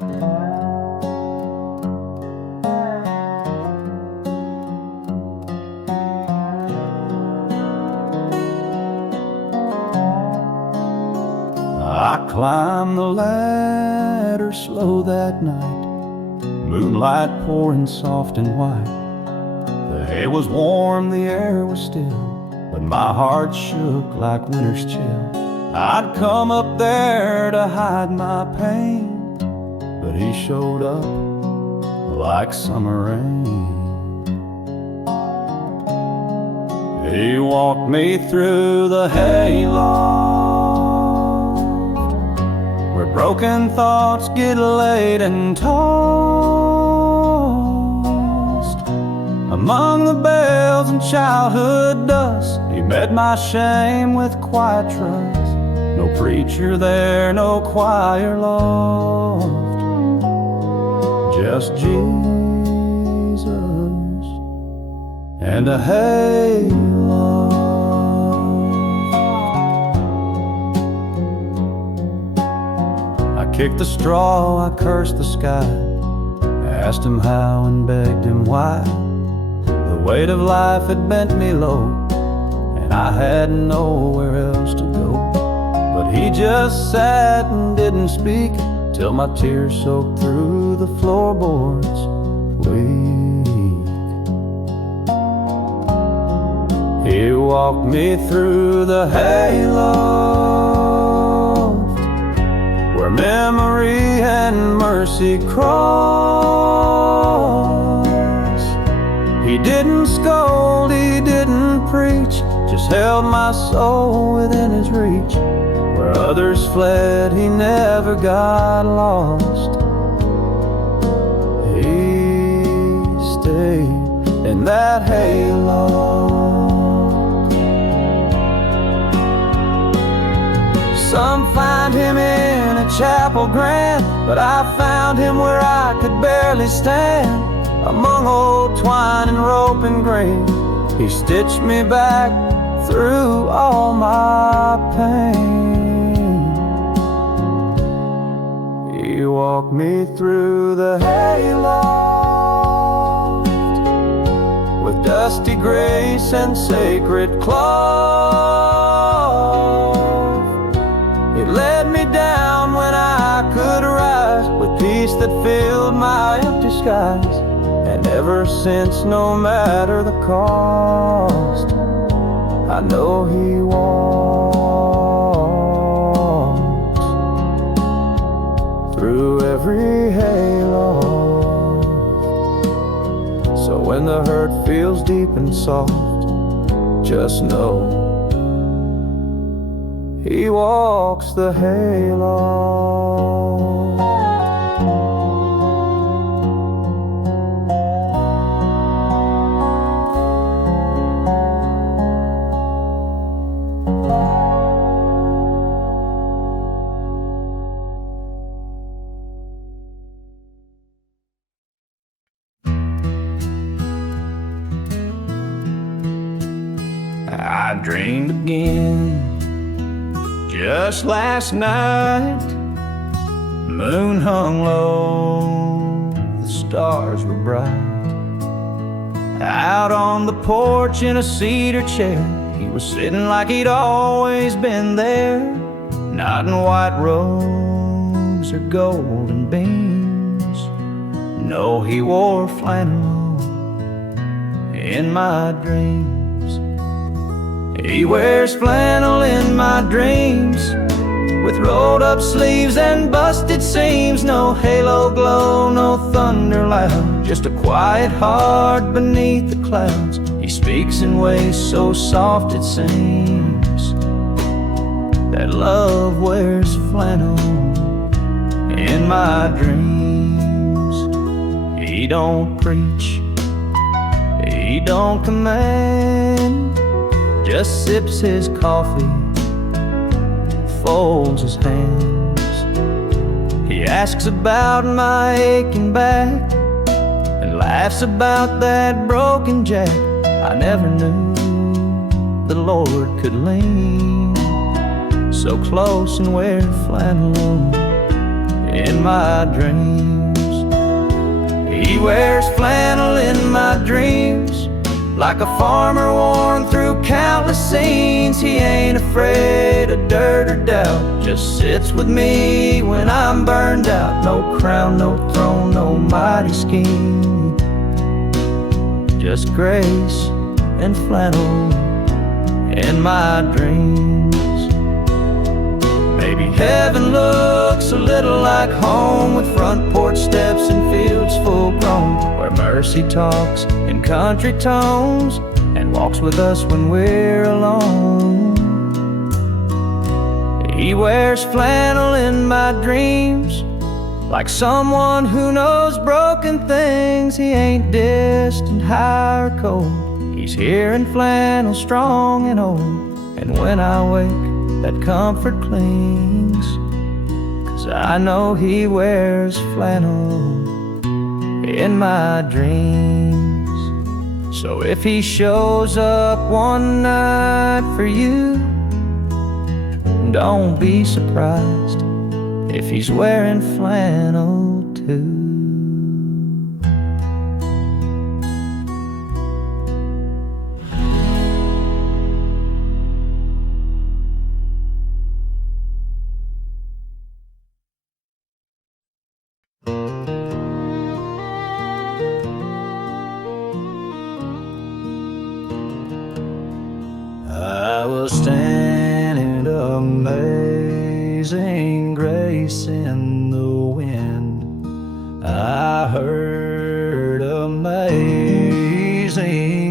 I climbed the ladder slow that night, moonlight pouring soft and white. The hay was warm, the air was still, but my heart shook like winter's chill. I'd come up there to hide my pain, but he showed up like summer rain. He walked me through the hayloft, where broken thoughts get laid and tossed. Among the bells and childhood dust, he met my shame with quiet trust. No preacher there, no choir loft, just Jesus and a hayloft. I kicked the straw, I cursed the sky, asked him how and begged him why. The weight of life had bent me low, and I had nowhere else to go. But he just sat and didn't speak, till my tears soaked through the floorboards weak. He walked me through the hayloft, where memory and mercy cross. He didn't scold, he didn't preach, just held my soul within his reach. Where others fled, he never got lost. He stayed in that hayloft. Some find him in a chapel grand, but I found him where I could barely stand. Among old twine and rope and grain, he stitched me back through all my pain. He walked me through the hayloft, with dusty grace and sacred cloth. He led me down when I could rise, with peace that filled my empty skies. And ever since, no matter the cost, I know he walks through every hayloft. So when the hurt feels deep and soft, just know he walks the hayloft. I dreamed again just last night. Moon hung low, the stars were bright. Out on the porch in a cedar chair, he was sitting like he'd always been there, not in white robes or golden beams. No, he wore flannel in my dreams. He wears flannel in my dreams, with rolled up sleeves and busted seams. No halo glow, no thunder loud, just a quiet heart beneath the clouds. He speaks in ways so soft it seems that love wears flannel in my dreams. He don't preach, he don't command, just sips his coffee, folds his hands. He asks about my aching back and laughs about that broken jack. I never knew the Lord could lean so close and wear flannel in my dreams. He wears flannel in my dreams, like a farmer worn through countless scenes. He ain't afraid of dirt or doubt, just sits with me when I'm burned out. No crown, no throne, no mighty scheme, just grace and flannel in my dreams. Maybe heaven looks a little like home, with front porch steps and fields full grown, where mercy talks in country tones and walks with us when we're alone. He wears flannel in my dreams, like someone who knows broken things. He ain't distant, high or cold, he's here in flannel, strong and old. And when I wake, that comfort clings, 'cause I know he wears flannel in my dreams. So if he shows up one night for you, don't be surprised if he's wearing flannel too. I was standing amazing grace in the wind. I heard amazing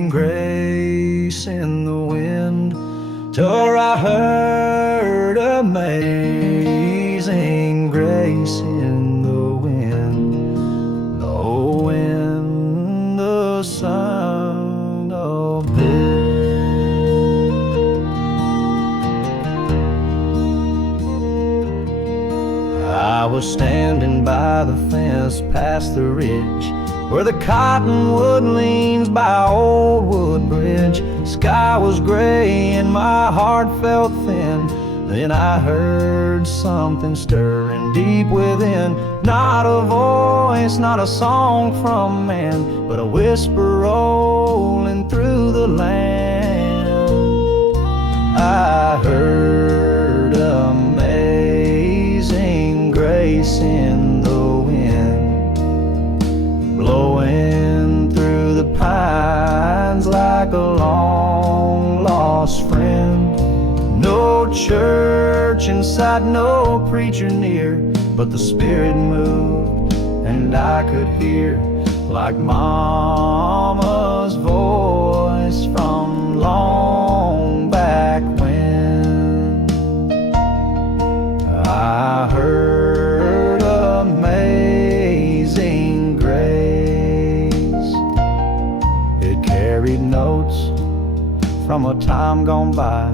grace in the wind, till I heard amazing grace in the wind, knowing the Son of Man. I was standing by the fence past the ridge, where the cottonwood leans by old Woodbridge. Sky was gray and my heart felt thin. Then I heard something stirring deep within. Not a voice, not a song from man, but a whisper rolling through the land. I heard amazing grace in the wind, blowing through the pines like a long lost friend. No church in sight, no preacher near, but the Spirit moved and I could hear, like Mama's voice from long back when. I heard amazing grace. It carried notes from a time gone by,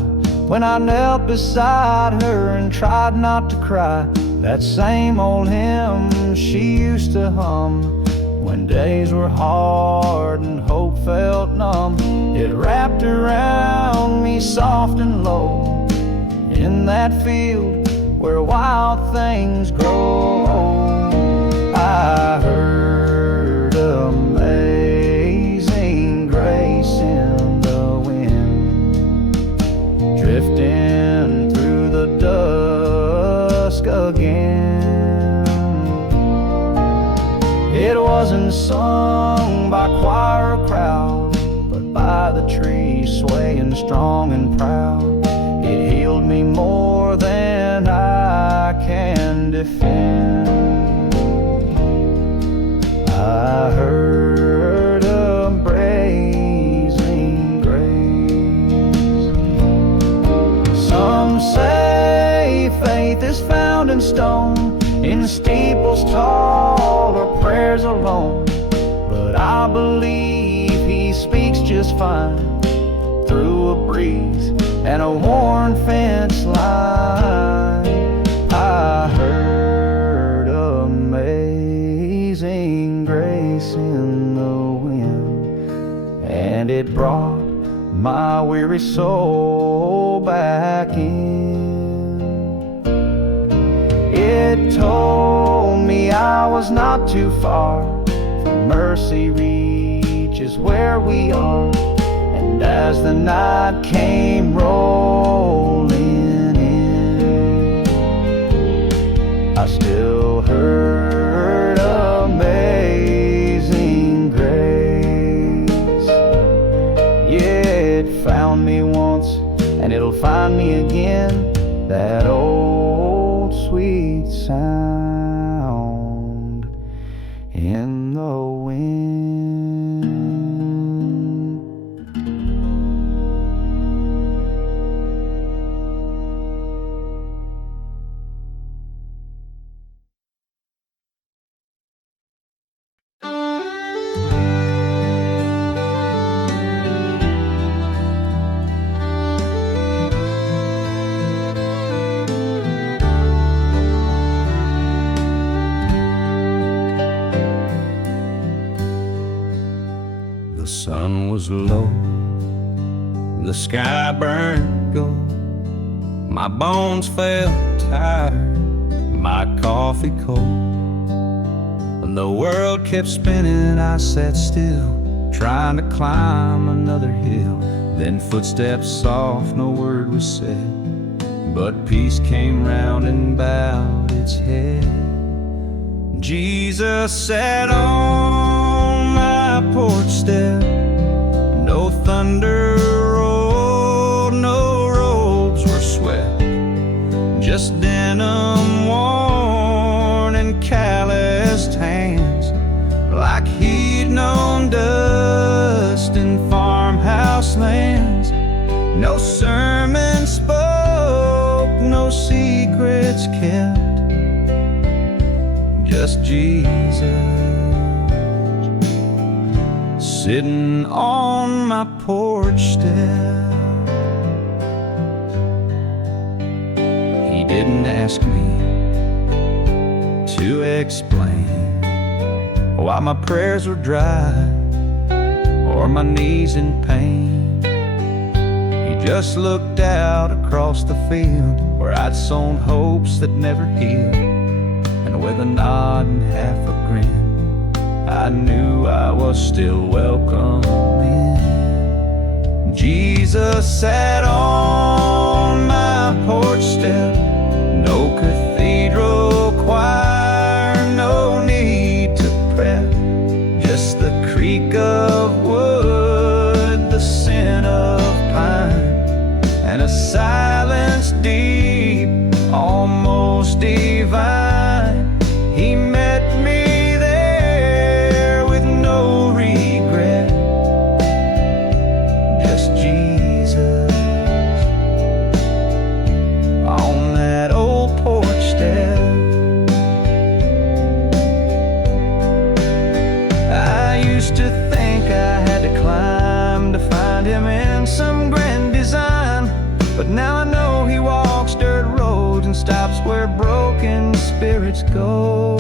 when I knelt beside her and tried not to cry. That same old hymn she used to hum when days were hard and hope felt numb. It wrapped around me soft and low, in that field where wild things grow. I heard amazing grace in the wind, drifting through the dusk again. It wasn't sung by choir or crowd, but by the tree swaying strong and proud. It healed me more than I can defend. I heard amazing grace. Some say faith is found in stone, in steeples tall or prayers alone, but I believe he speaks just fine through a breeze and a worn fence line. I heard amazing grace in the wind, and it brought my weary soul back in. It told was not too far, for mercy reaches where we are. And as the night came rolling in, I still heard Amazing Grace. Yeah, it found me once, and it'll find me again, that old sweet sound in the wind. The sun was low, the sky burned gold. My bones felt tired, my coffee cold. When the world kept spinning, I sat still, trying to climb another hill. Then footsteps soft, no word was said, but peace came round and bowed its head. Jesus sat on my porch step. No thunder rolled, no robes were swept, just denim worn and calloused hands, like he'd known dust in farmhouse lands. No sermon spoke, no secrets kept, just Jesus sitting on my porch step. He didn't ask me to explain why my prayers were dry or my knees in pain. He just looked out across the field where I'd sown hopes that never healed, and with a nod and half a grin, I knew I was still welcome in. Jesus sat on my porch step. No cathedral choir, no need to prep, just the creak of wood, the scent of pine, and a silence deep, almost divine. He met me to think I had to climb to find him in some grand design, but now I know he walks dirt roads and stops where broken spirits go.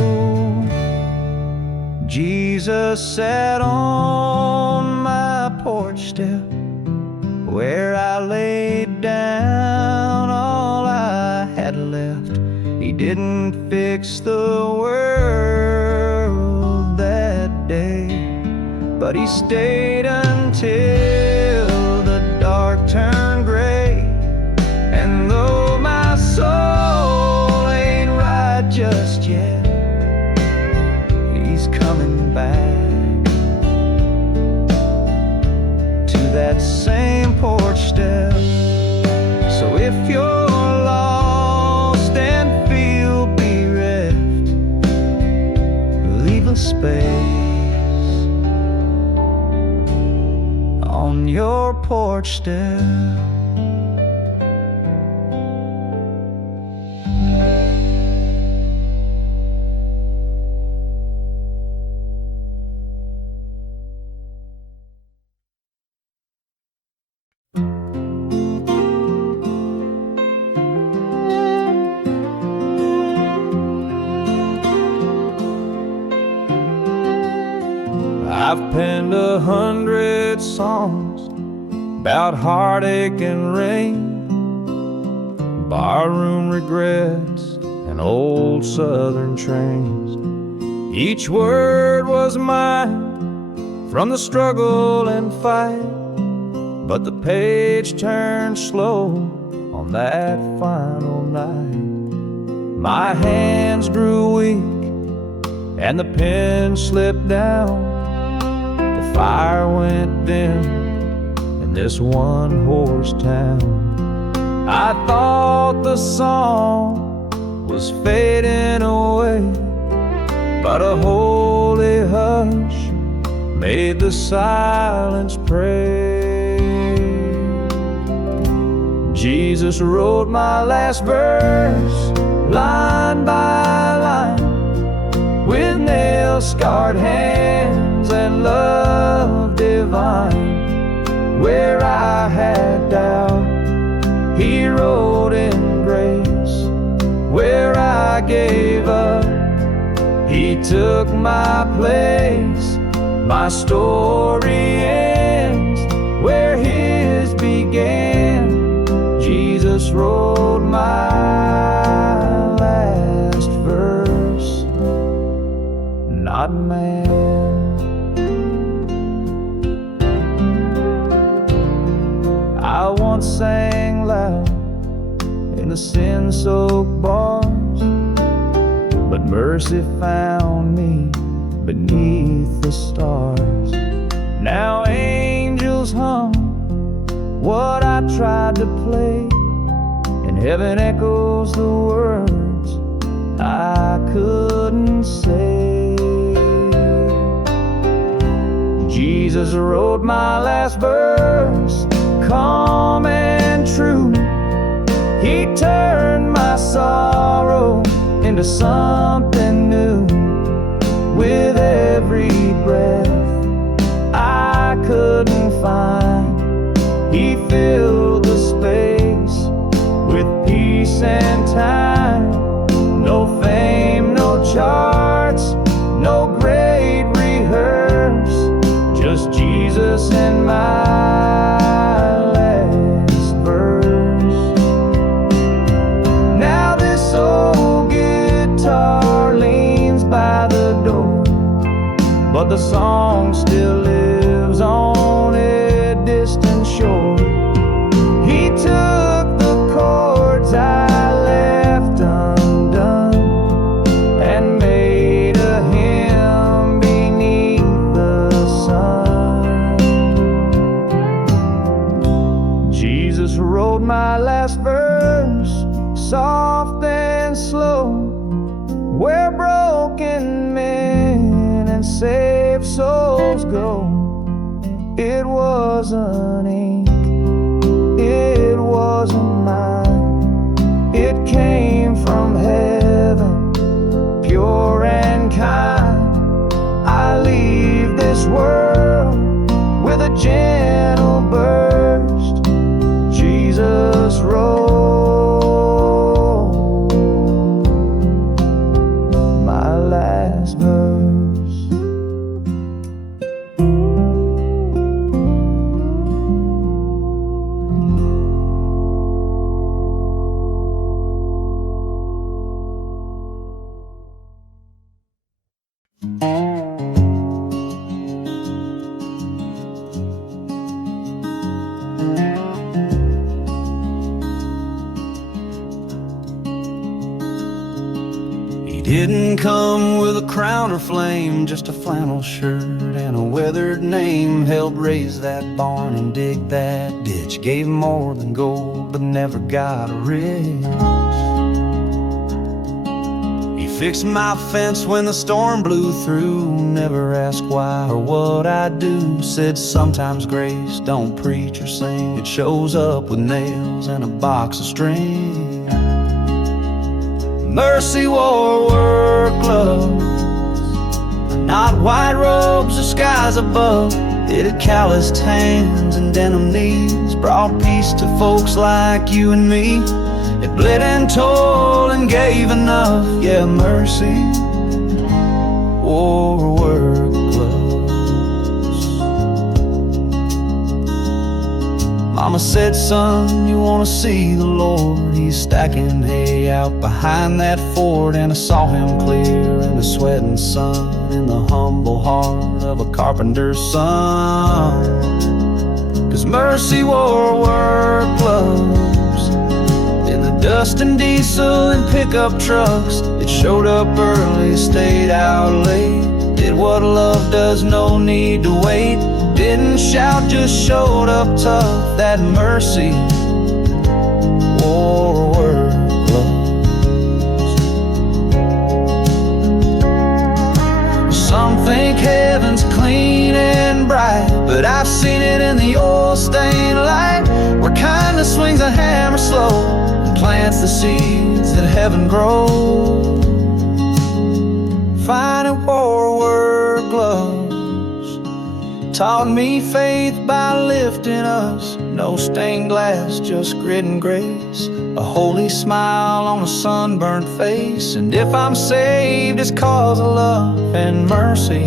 Jesus sat on my porch step, where I laid down all I had left. He didn't fix the world that day, but he stayed until the dark turned gray. And though my soul ain't right just yet, he's coming back to that same porch step. So if you're lost and feel bereft, leave a space on your porch step. I've penned 100 songs about heartache and rain, barroom regrets and old southern trains. Each word was mine from the struggle and fight, but the page turned slow on that final night. My hands grew weak and the pen slipped down. The fire went dim in this one-horse town. I thought the song was fading away, but a holy hush made the silence pray. Jesus wrote my last verse, line by line, with nail-scarred hands and love divine. Where I had doubt, He wrote in grace. Where I gave up, He took my place. My story ends where His began. Jesus wrote my last verse, not man. I once sang loud in the sin-soaked bars, but mercy found me beneath the stars. Now angels hum what I tried to play, and heaven echoes the words I couldn't say. Jesus wrote my last verse, calm and true. He turned my sorrow into something new. With every breath I couldn't find, He filled the space with peace and time. No fame, no charts, no great rehearse, just Jesus and my last verse. Now this old guitar leans by the door, but the song still lives on a distant shore. He took the chords I left undone and made a hymn beneath the sun. Jesus wrote my last verse, soft and slow, where broken men and saved souls go. It wasn't ink, it wasn't mine, it came from heaven, pure and kind. I leave this world with a gentle burst. Jesus wrote my last verse. Didn't come with a crown or flame, just a flannel shirt and a weathered name. Helped raise that barn and dig that ditch, gave more than gold but never got rich. He fixed my fence when the storm blew through, never asked why or what I do. Said sometimes grace don't preach or sing, it shows up with nails and a box of string. Mercy wore work gloves, not white robes or skies above. It had calloused hands and denim knees, brought peace to folks like you and me. It bled and told and gave enough. Yeah, mercy wore work gloves. My Mama said, son, you wanna see the Lord? He's stacking hay out behind that ford. And I saw him clear in the sweating sun, in the humble heart of a carpenter's son. 'Cause Mercy wore work gloves in the dust and diesel and pickup trucks. It showed up early, stayed out late, did what love does, no need to wait. Didn't shout, just showed up tough. That Mercy wore work gloves. Some think heaven's clean and bright, but I've seen it in the oil-stained light, where kindness swings a hammer slow and plants the seeds that heaven grows. Fine and wore work gloves taught me faith by lifting us. No stained glass, just grit and grace, a holy smile on a sunburned face. And if I'm saved, it's 'cause of love and Mercy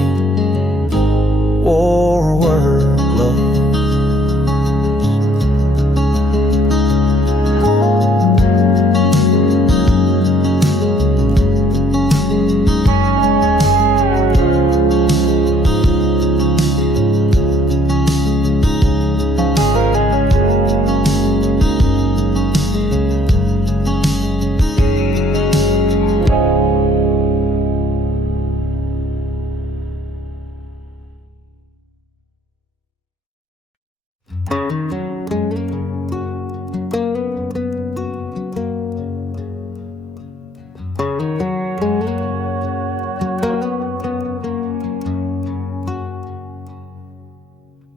wore work gloves.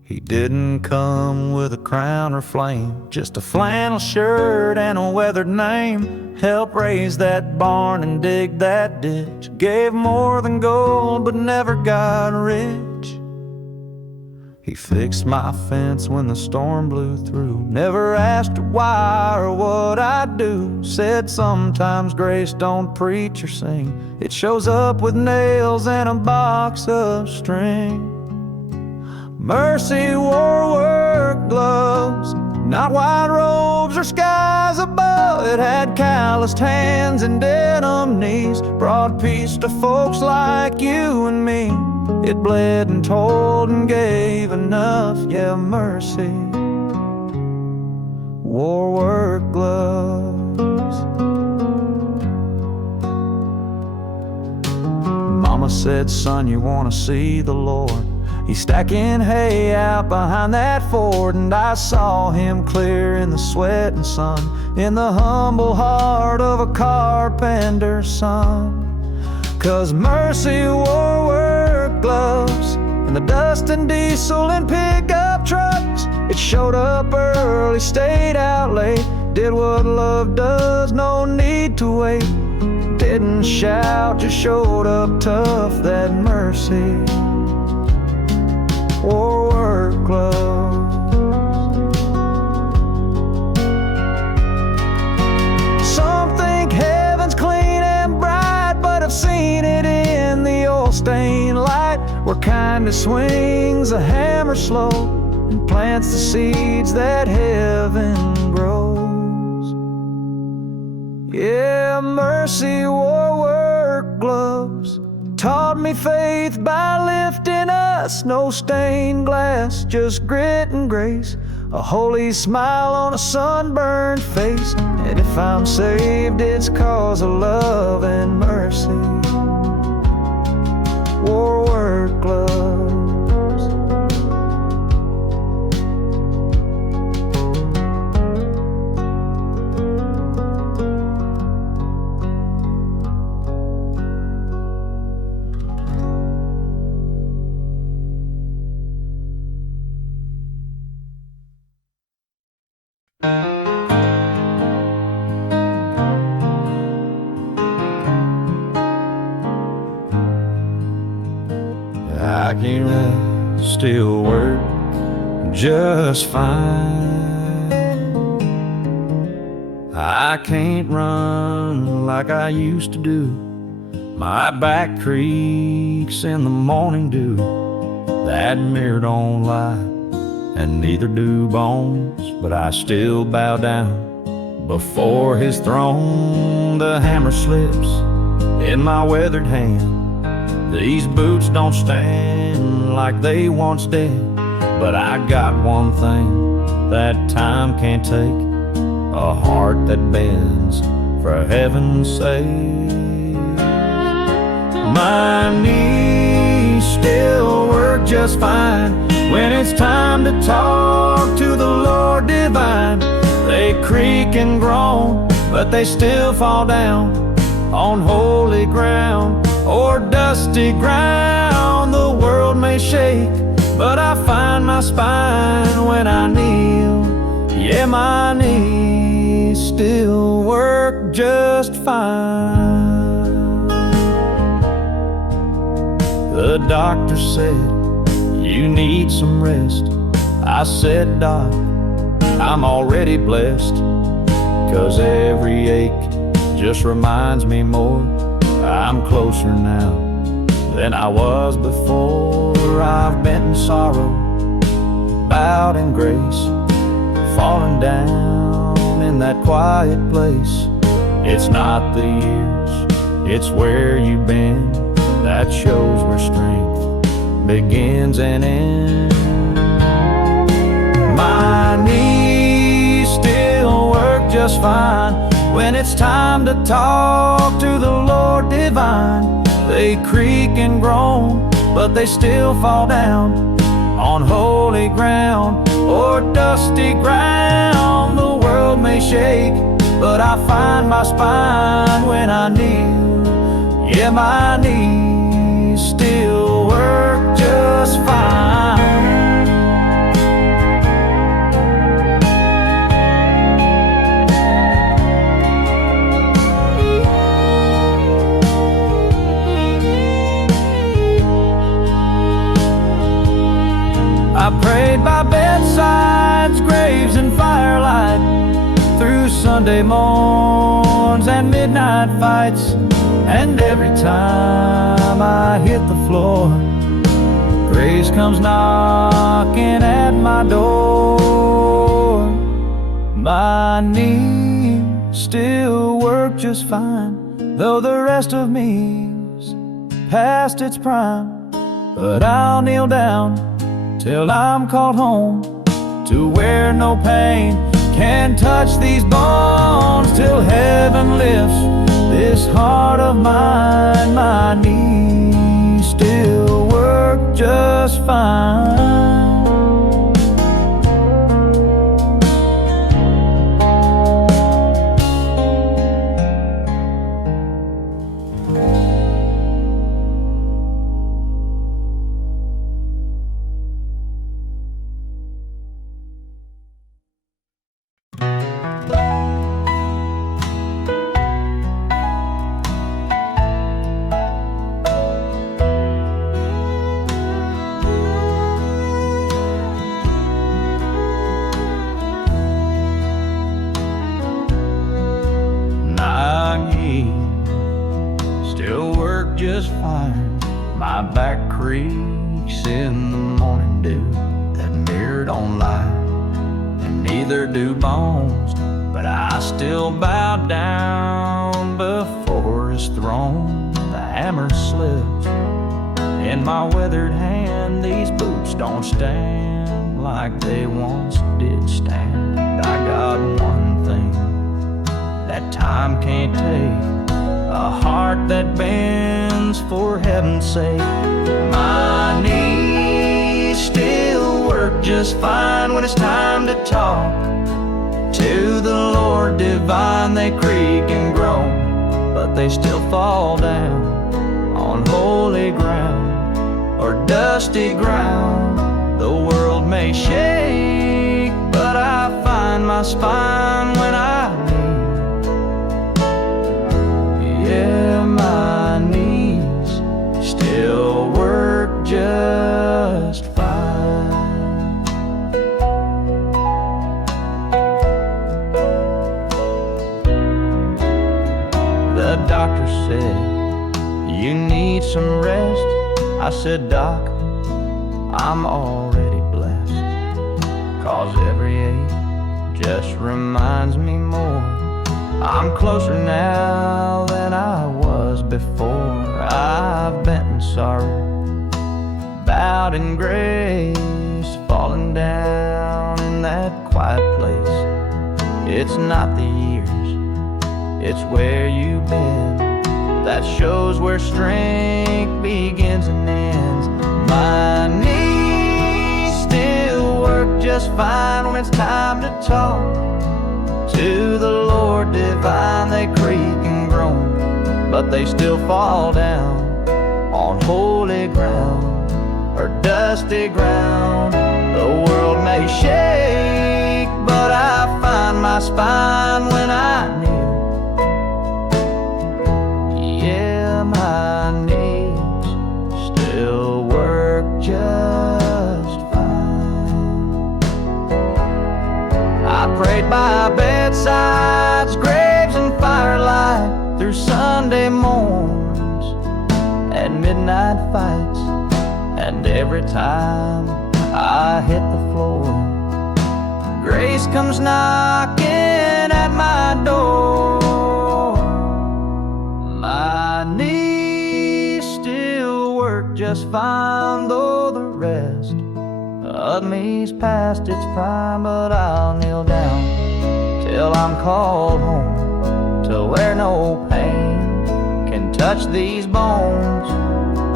He didn't come with a crown or flame, just a flannel shirt and a weathered name. Helped raise that barn and dig that ditch, gave more than gold but never got rich. He fixed my fence when the storm blew through, never asked why or what I'd do. Said sometimes grace don't preach or sing, it shows up with nails and a box of string. Mercy wore work gloves, not white robes or skies above. It had calloused hands and denim knees, brought peace to folks like you and me. It bled and told and gave enough. Yeah, Mercy wore work gloves. Mama said, son, you wanna see the Lord? He's stacking hay out behind that ford. And I saw him clear in the sweat and sun, in the humble heart of a carpenter's son. 'Cause Mercy wore work gloves in the dust and diesel and pickup trucks. It showed up early, stayed out late, did what love does, no need to wait. Didn't shout, just showed up tough. That Mercy wore work gloves. Some think heaven's clean and bright, but I've seen it in the oil-stained light, where kindness swings a hammer slow and plants the seeds that heaven grows. Yeah, Mercy wore work gloves, taught me faith by lifting us. No stained glass, just grit and grace, a holy smile on a sunburned face. And if I'm saved, it's 'cause of love and Mercy wore work gloves. I can still work just fine. I can't run like I used to do. My back creaks in the morning dew. That mirror don't lie, and neither do bones, but I still bow down before his throne. The hammer slips in my weathered hand. These boots don't stand like they once did, but I got one thing that time can't take: a heart that bends for heaven's sake. My knees still work just fine when it's time to talk to the Lord divine. They creak and groan, but they still fall down on holy ground or dusty ground. The world may shake, but I find my spine when I kneel. Yeah, my knees still work just fine. The doctor said, you need some rest. I said, Doc, I'm already blessed, 'cause every ache just reminds me more I'm closer now than I was before. I've been in sorrow, bowed in grace, falling down in that quiet place. It's not the years, it's where you've been that shows where strength begins and ends. My knees still work just fine when it's time to talk to the Lord divine. They creak and groan, but they still fall down on holy ground or dusty ground. The world may shake, but I find my spine when I kneel. Yeah, my knees still work just fine. I prayed by bedsides, graves, and firelight, through Sunday morns and midnight fights. And every time I hit the floor, grace comes knocking at my door. My knees still work just fine, though the rest of me's past its prime. But I'll kneel down till I'm called home, to where no pain can touch these bones. Till heaven lifts this heart of mine, my knees still work just fine. Just fine. My back creaks in the morning dew, that mirror don't lie, and neither do bones, but I still bow down before his throne. The hammer slips in my weathered hand. These boots don't stand like they once did stand. I got one thing that time can't take: a heart that bends for heaven's sake. My knees still work just fine when it's time to talk to the Lord divine. They creak and groan, but they still fall down on holy ground or dusty ground. The world may shake, but I find my spine when I kneel. Yeah, my knees still work just fine. The doctor said, you need some rest. I said, Doc, I'm already blessed, 'cause every age just reminds me more. I'm closer now than I was before. I've been sorry, bowed in grace, falling down in that quiet place. It's not the years, it's where you've been that shows where strength begins and ends. My knees still work just fine when it's time to talk to the Lord divine. They creak and groan, but they still fall down on holy ground or dusty ground. The world may shake, but I find my spine when I kneel. Yeah, my knees still work just fine. I prayed by bedsides, graves, and firelight through Sunday morns and midnight fights. And every time I hit the floor, grace comes knocking at my door. My knees still work just fine, though the rest of me's past its prime. But I'll kneel down till I'm called home, to where no pain can touch these bones,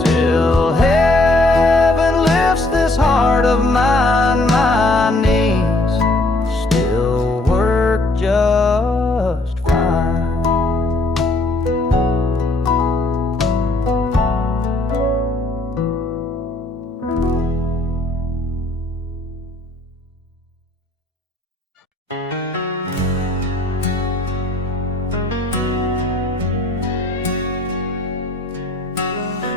till heaven lifts this heart of mine. My knees still work just fine.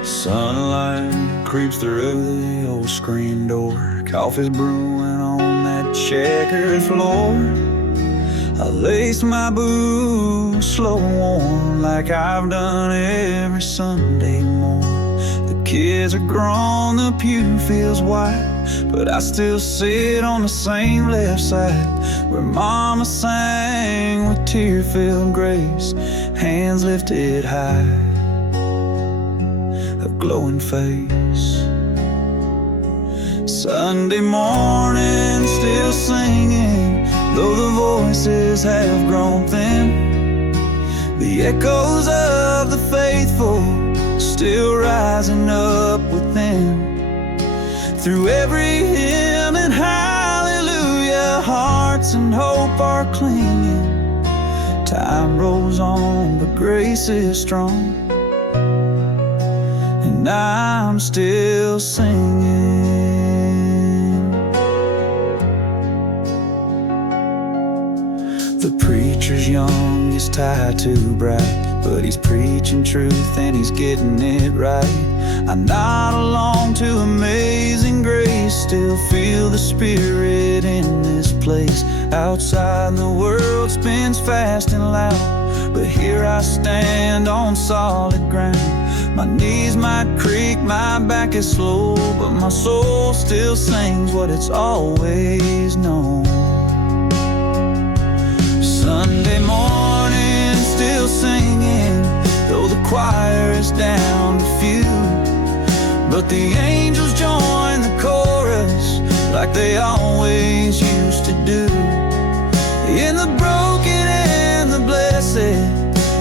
Sunlight creeps through the old screen door. Coffee's brewing on that checkered floor. I lace my boots slow and warm, like I've done every Sunday morning. The kids are grown, the pew feels white, but I still sit on the same left side where Mama sang with tear-filled grace, hands lifted high, a glowing face. Sunday morning, still singing, though the voices have grown thin. The echoes of the faithful still rising up within. Through every hymn and hallelujah, hearts and hope are clinging. Time rolls on, but grace is strong, and I'm still singing. The preacher's young, he's tied too bright, but he's preaching truth and he's getting it right. I nod along to amazing grace, still feel the Spirit in this place. Outside the world spins fast and loud, but here I stand on solid ground. My knees might creak, my back is slow, but my soul still sings what it's always known. Sunday morning, still singing, though the choir is down to few. But the angels join the chorus like they always used to do. In the broken and the blessed,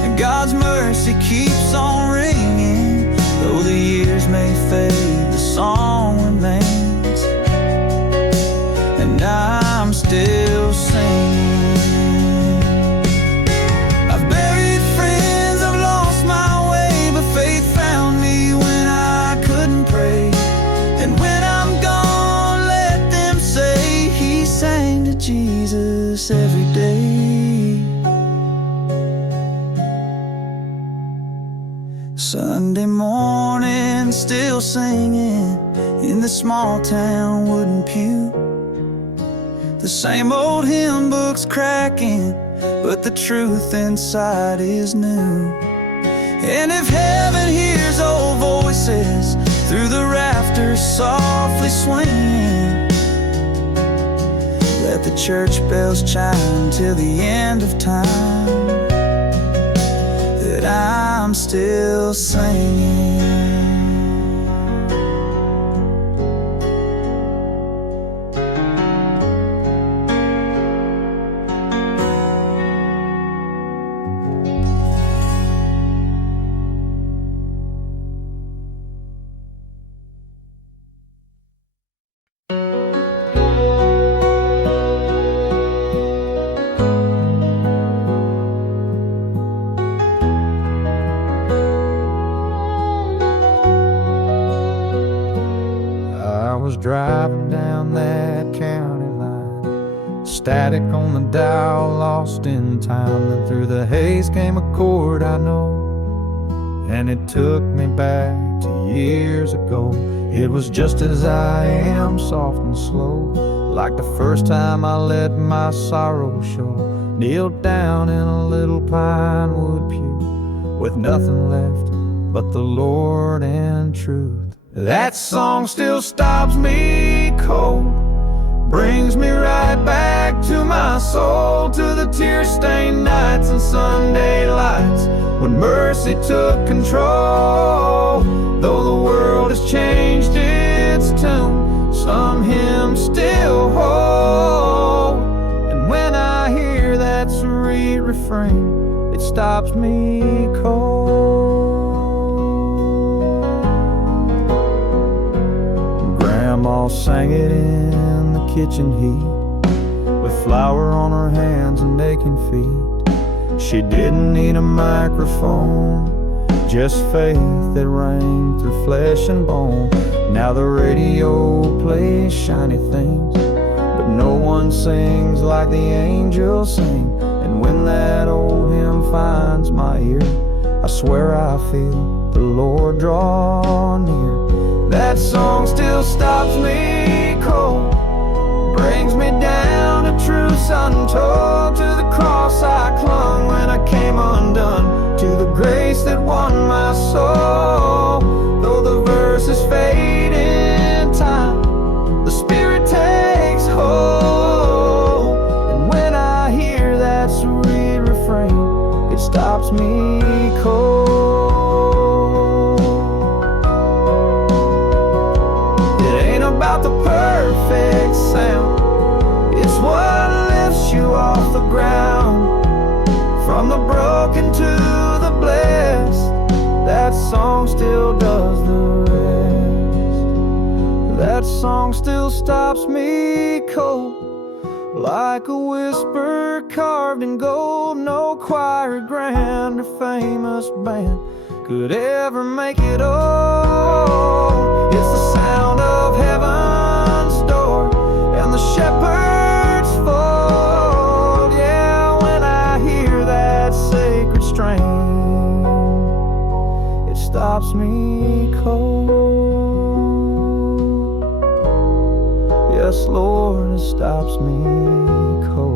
and God's mercy keeps on ringing. Though the years may fade, the song remains, and I'm still singing. I've buried friends, I've lost my way, but faith found me when I couldn't pray. And when I'm gone, let them say he sang to Jesus every day. Sunday morning, still singing in the small town wooden pew. The same old hymn book's cracking, but the truth inside is new. And if heaven hears old voices through the rafters softly swinging, Let the church bells chime till the end of time, that I'm still singing. I was driving down that county line, static on the dial, lost in time. Then through the haze came a chord I know, and it took me back to years ago. It was just as I am, soft and slow, like the first time I let my sorrow show. Kneeled down in a little pine wood pew, with nothing left but the Lord and truth. That song still stops me cold, brings me right back to my soul, to the tear-stained nights and Sunday lights, when mercy took control. Though the world has changed its tune, some hymns still hold. And when I hear that sweet refrain, it stops me cold. Grandma sang it in the kitchen heat, with flour on her hands and aching feet. She didn't need a microphone, just faith that rang through flesh and bone. Now the radio plays shiny things, but no one sings like the angels sing. And when that old hymn finds my ear, I swear I feel the Lord draw near. That song still stops me cold, brings me down to truths untold, to the cross I clung when I came undone, to the grace that won my soul. Though the verses fade in time, the Spirit takes hold. And when I hear that sweet refrain, it stops me cold. About the perfect sound, it's what lifts you off the ground, from the broken to the blessed. That song still does the rest. That song still stops me cold, like a whisper carved in gold. No choir, grand or famous band could ever make it all. It's the sound of heaven's door and the shepherd's fold. Yeah, when I hear that sacred strain, it stops me cold. Yes, Lord, it stops me cold.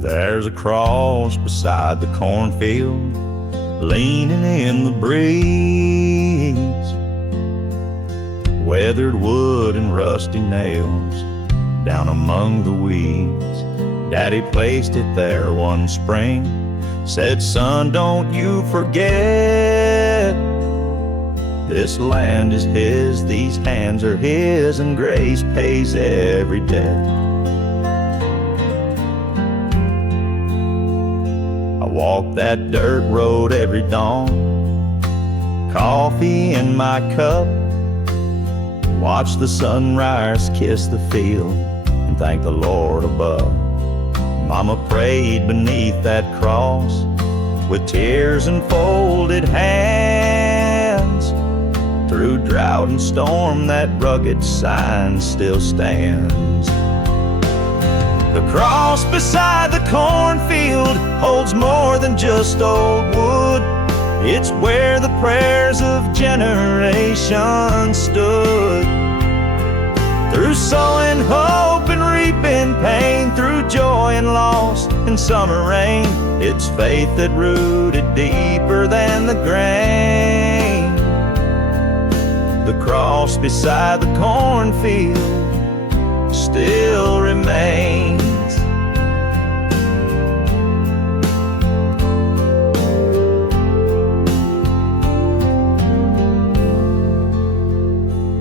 There's a cross beside the cornfield, leaning in the breeze. Weathered wood and rusty nails down among the weeds. Daddy placed it there one spring, said, "Son, don't you forget. This land is his, these hands are his, and grace pays every debt." I walk that dirt road every dawn, coffee in my cup, watch the sunrise kiss the field, and thank the Lord above. Mama prayed beneath that cross with tears and folded hands. Through drought and storm, that rugged sign still stands. The cross cross beside the cornfield holds more than just old wood. It's where the prayers of generations stood. Through sowing hope and reaping pain, through joy and loss and summer rain, it's faith that rooted deeper than the grain. The cross beside the cornfield still remains.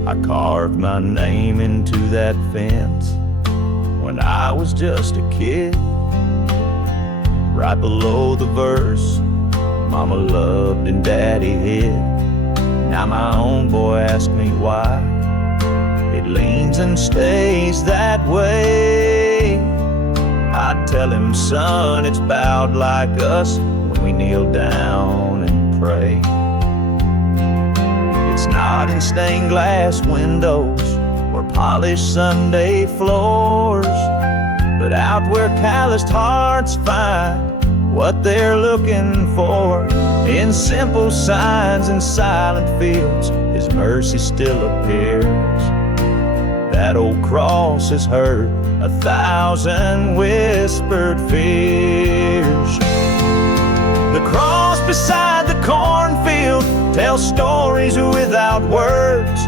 I carved my name into that fence when I was just a kid. Right below the verse, Mama loved and Daddy hid. Now my own boy asks me why it leans and stays that way. I tell him, son, it's bowed like us when we kneel down and pray. It's not in stained glass windows or polished Sunday floors, but out where calloused hearts find what they're looking for. In simple signs and silent fields, His mercy still appears. That old cross has heard 1,000 whispered fears. The cross beside the cornfield tells stories without words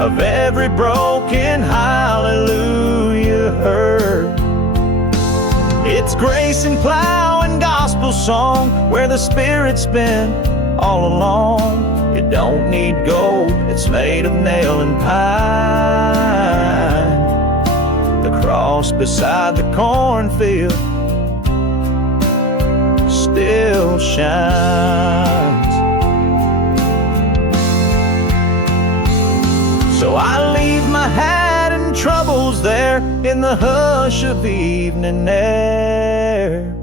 of every broken hallelujah heard. It's grace and plow and gospel song where the Spirit's been all along. It don't need gold, it's made of nail and pine. The cross beside the cornfield still shines. So I leave my hat and troubles there in the hush of evening air.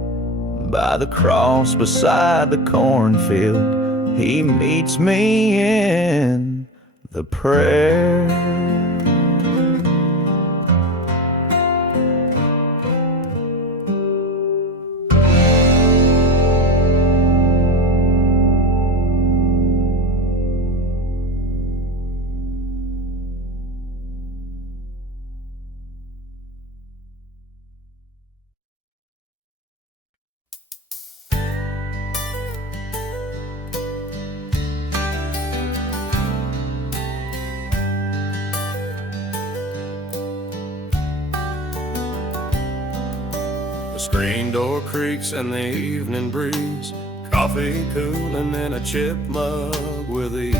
By the cross beside the cornfield, He meets me in the prayer. The screen door creaks and the evening breeze, coffee cooling in a chip mug with ease.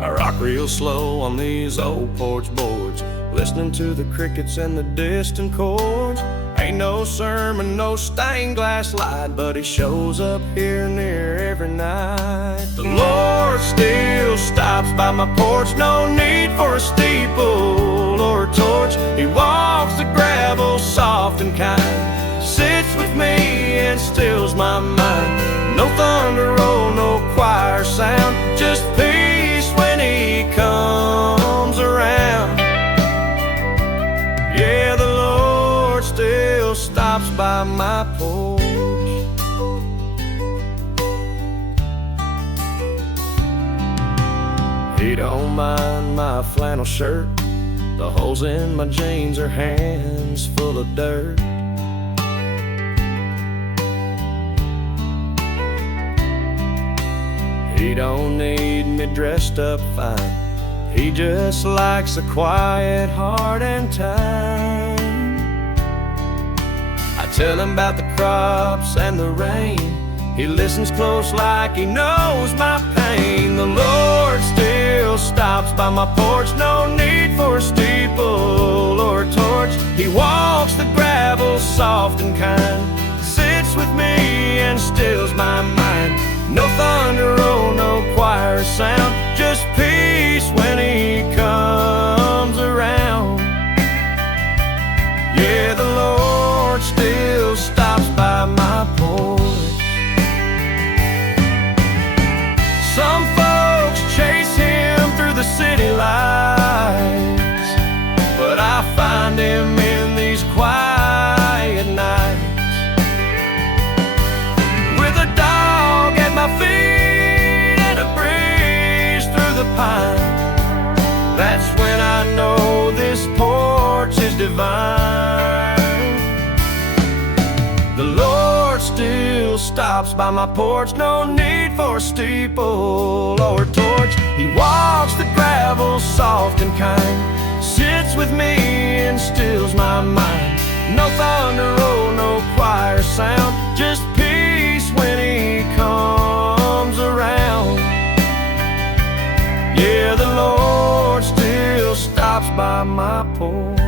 I rock real slow on these old porch boards, listening to the crickets and the distant chords. Ain't no sermon, no stained glass light, but He shows up here near every night. The Lord still stops by my porch, no need for a steeple or a torch. He walks the gravel soft and kind, sits with me and stills my mind. No thunder roll, no choir sound, just peace when He comes around. Yeah, the Lord still stops by my porch. He don't mind my flannel shirt, the holes in my jeans are hands full of dirt. He don't need me dressed up fine, He just likes a quiet heart and time. I tell Him about the crops and the rain, He listens close like He knows my pain. The Lord still stops by my porch, no need for a steeple or a torch. He walks the gravel soft and kind, sits with me and stills my mind. No thunder roll, no choir sound, just peace when He comes around. Yeah, the Lord still stops by my porch. Some folks chase Him through the city lights, That's when I know this porch is divine. The Lord still stops by my porch, no need for a steeple or a torch. He walks the gravel soft and kind, sits with me and stills my mind. No thunder roll, no choir sound, just peace when He comes around. Yeah, the Lord still stops by my porch.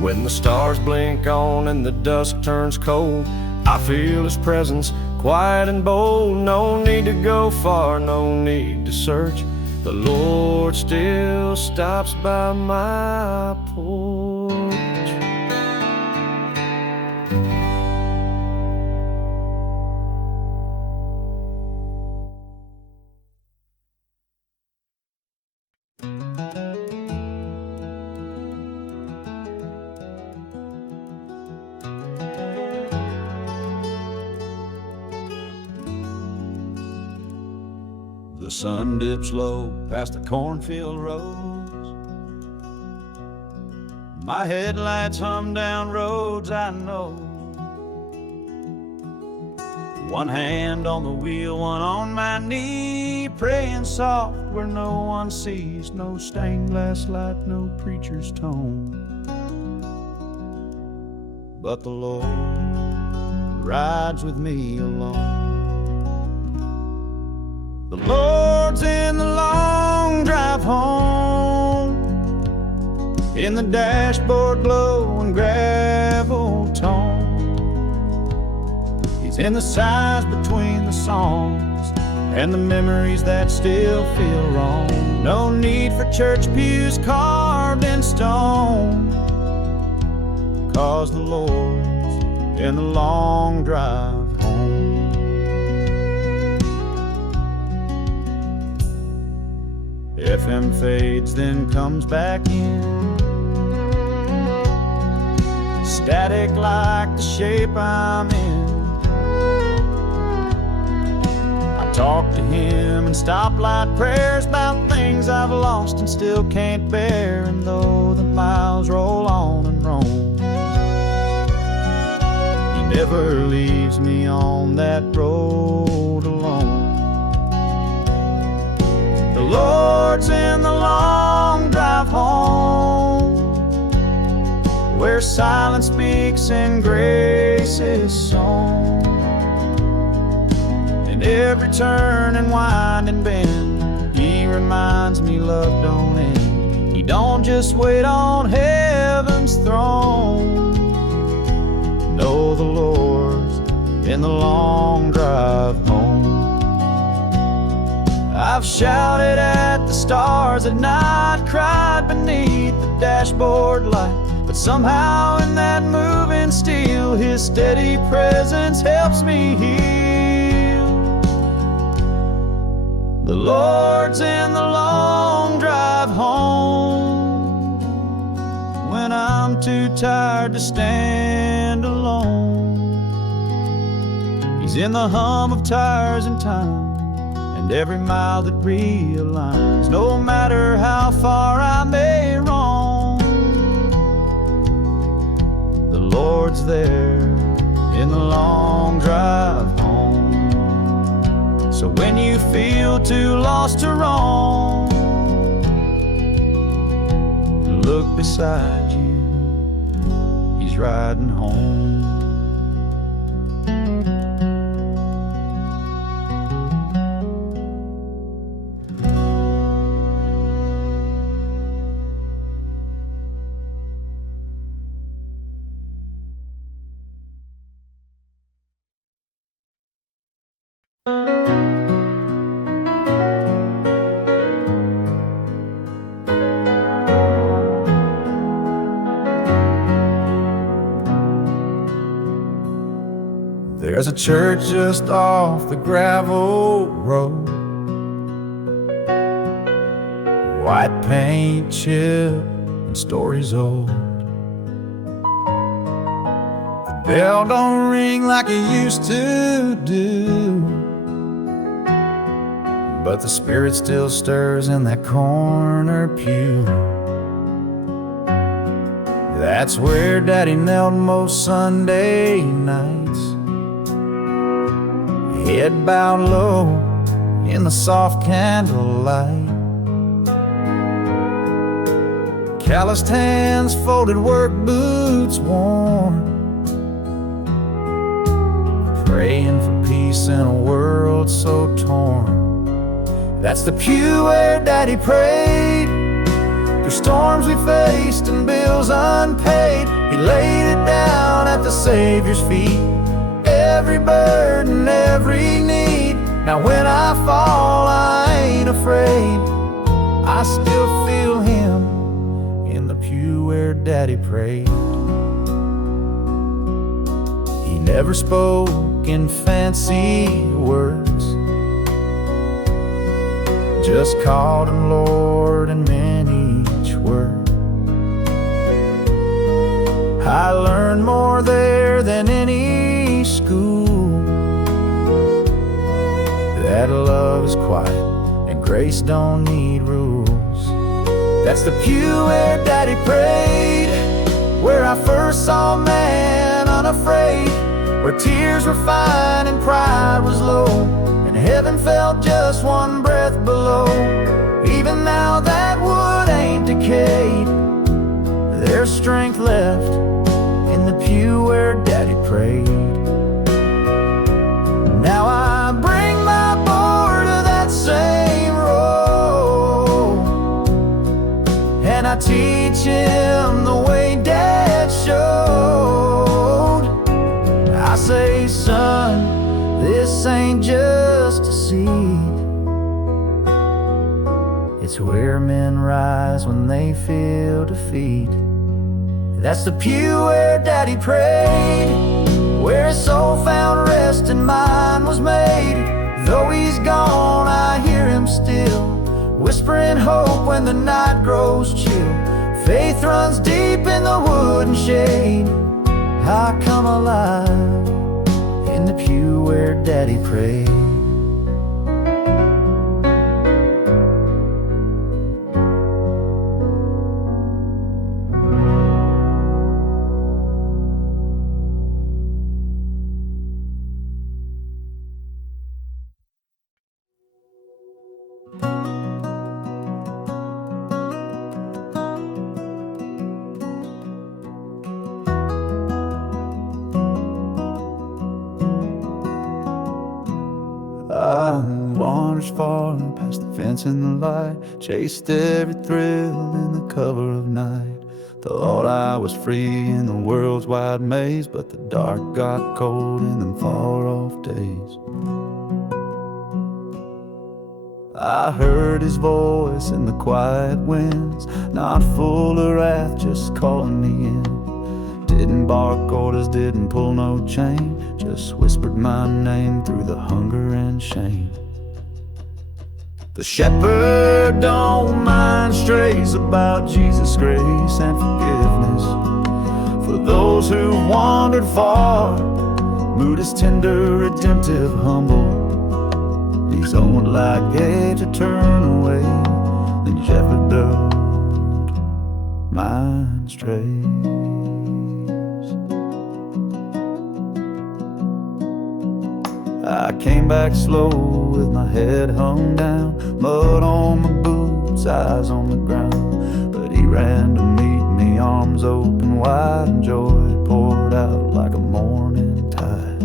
When the stars blink on and the dusk turns cold, I feel His presence quiet and bold. No need to go far, no need to search. The Lord still stops by my porch. The sun dips low past the cornfield roads. My headlights hum down roads I know. One hand on the wheel, one on my knee, praying soft where no one sees. No stained glass light, no preacher's tone, but the Lord rides with me alone. The Lord's in the long drive home, in the dashboard glow and gravel tone. He's in the sighs between the songs and the memories that still feel wrong. No need for church pews carved in stone, 'cause the Lord's in the long drive home. FM fades, then comes back in, static like the shape I'm in. I talk to Him in stoplight prayers about things I've lost and still can't bear. And though the miles roll on and roam, He never leaves me on that road alone. The Lord's in the long drive home, where silence speaks and grace is sown. And every turn and wind and bend, He reminds me love don't end. He don't just wait on heaven's throne. No, the Lord's in the long drive home. I've shouted at the stars at night, cried beneath the dashboard light, but somehow in that moving steel, His steady presence helps me heal. The Lord's in the long drive home, when I'm too tired to stand alone. He's in the hum of tires and time, and every mile that realigns. No matter how far I may roam, the Lord's there in the long drive home. So when you feel too lost to roam, look beside you, He's riding home. There's a church just off the gravel road, white paint chip and stories old. The bell don't ring like it used to do, but the spirit still stirs in that corner pew. That's where Daddy knelt most Sunday nights, head bowed low in the soft candlelight. Calloused hands, folded work boots worn, praying for peace in a world so torn. That's the pew where Daddy prayed through storms we faced and bills unpaid. He laid it down at the Savior's feet, every burden, every need. Now when I fall, I ain't afraid. I still feel Him in the pew where Daddy prayed. He never spoke in fancy words, just called Him Lord and meant each word. I learned more there than any school, that love is quiet and grace don't need rules. That's the pew where Daddy prayed, where I first saw man unafraid, where tears were fine and pride was low, and heaven felt just one breath below. Even now that wood ain't decayed, there's strength left in the pew where Daddy prayed. Now I bring my boy to that same row, and I teach him the way Dad showed. I say, son, this ain't just a seed, it's where men rise when they feel defeat. That's the pew where Daddy prayed, where his soul found rest and mine was made. Though he's gone, I hear him still, whispering hope when the night grows chill. Faith runs deep in the wooden shade. I come alive in the pew where Daddy prayed. I wandered far past the fence and the light, chased every thrill in the cover of night. Thought I was free in the world's wide maze, but the dark got cold in them far off days. I heard His voice in the quiet winds, not full of wrath, just calling me in. Didn't bark orders, didn't pull no chain, just whispered my name through the hunger and shame. The shepherd don't mind strays, about Jesus' grace and forgiveness. For those who wandered far, mood is tender, redemptive, humble. These don't like gay to turn away, the shepherd don't mind strays. I came back slow with my head hung down, mud on my boots, eyes on the ground. But He ran to meet me, arms open wide, and joy poured out like a morning tide.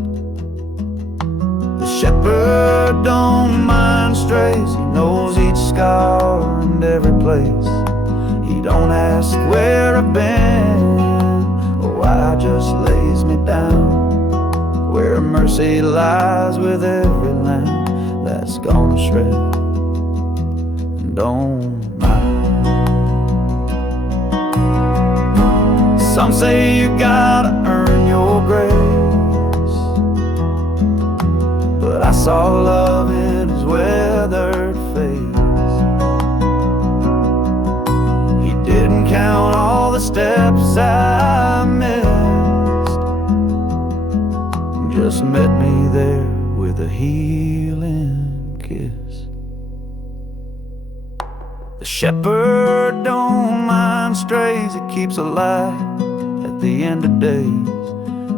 The shepherd don't mind strays, He knows each scar and every place. He don't ask where I've been, oh, I just lays me down where mercy lies with every lamb that's gone astray and don't mind. Some say you gotta earn your grace, but I saw love in His weathered face. He didn't count all the steps I missed, just met me there with a healing kiss. shepherd don't mind strays, he keeps a light at the end of days.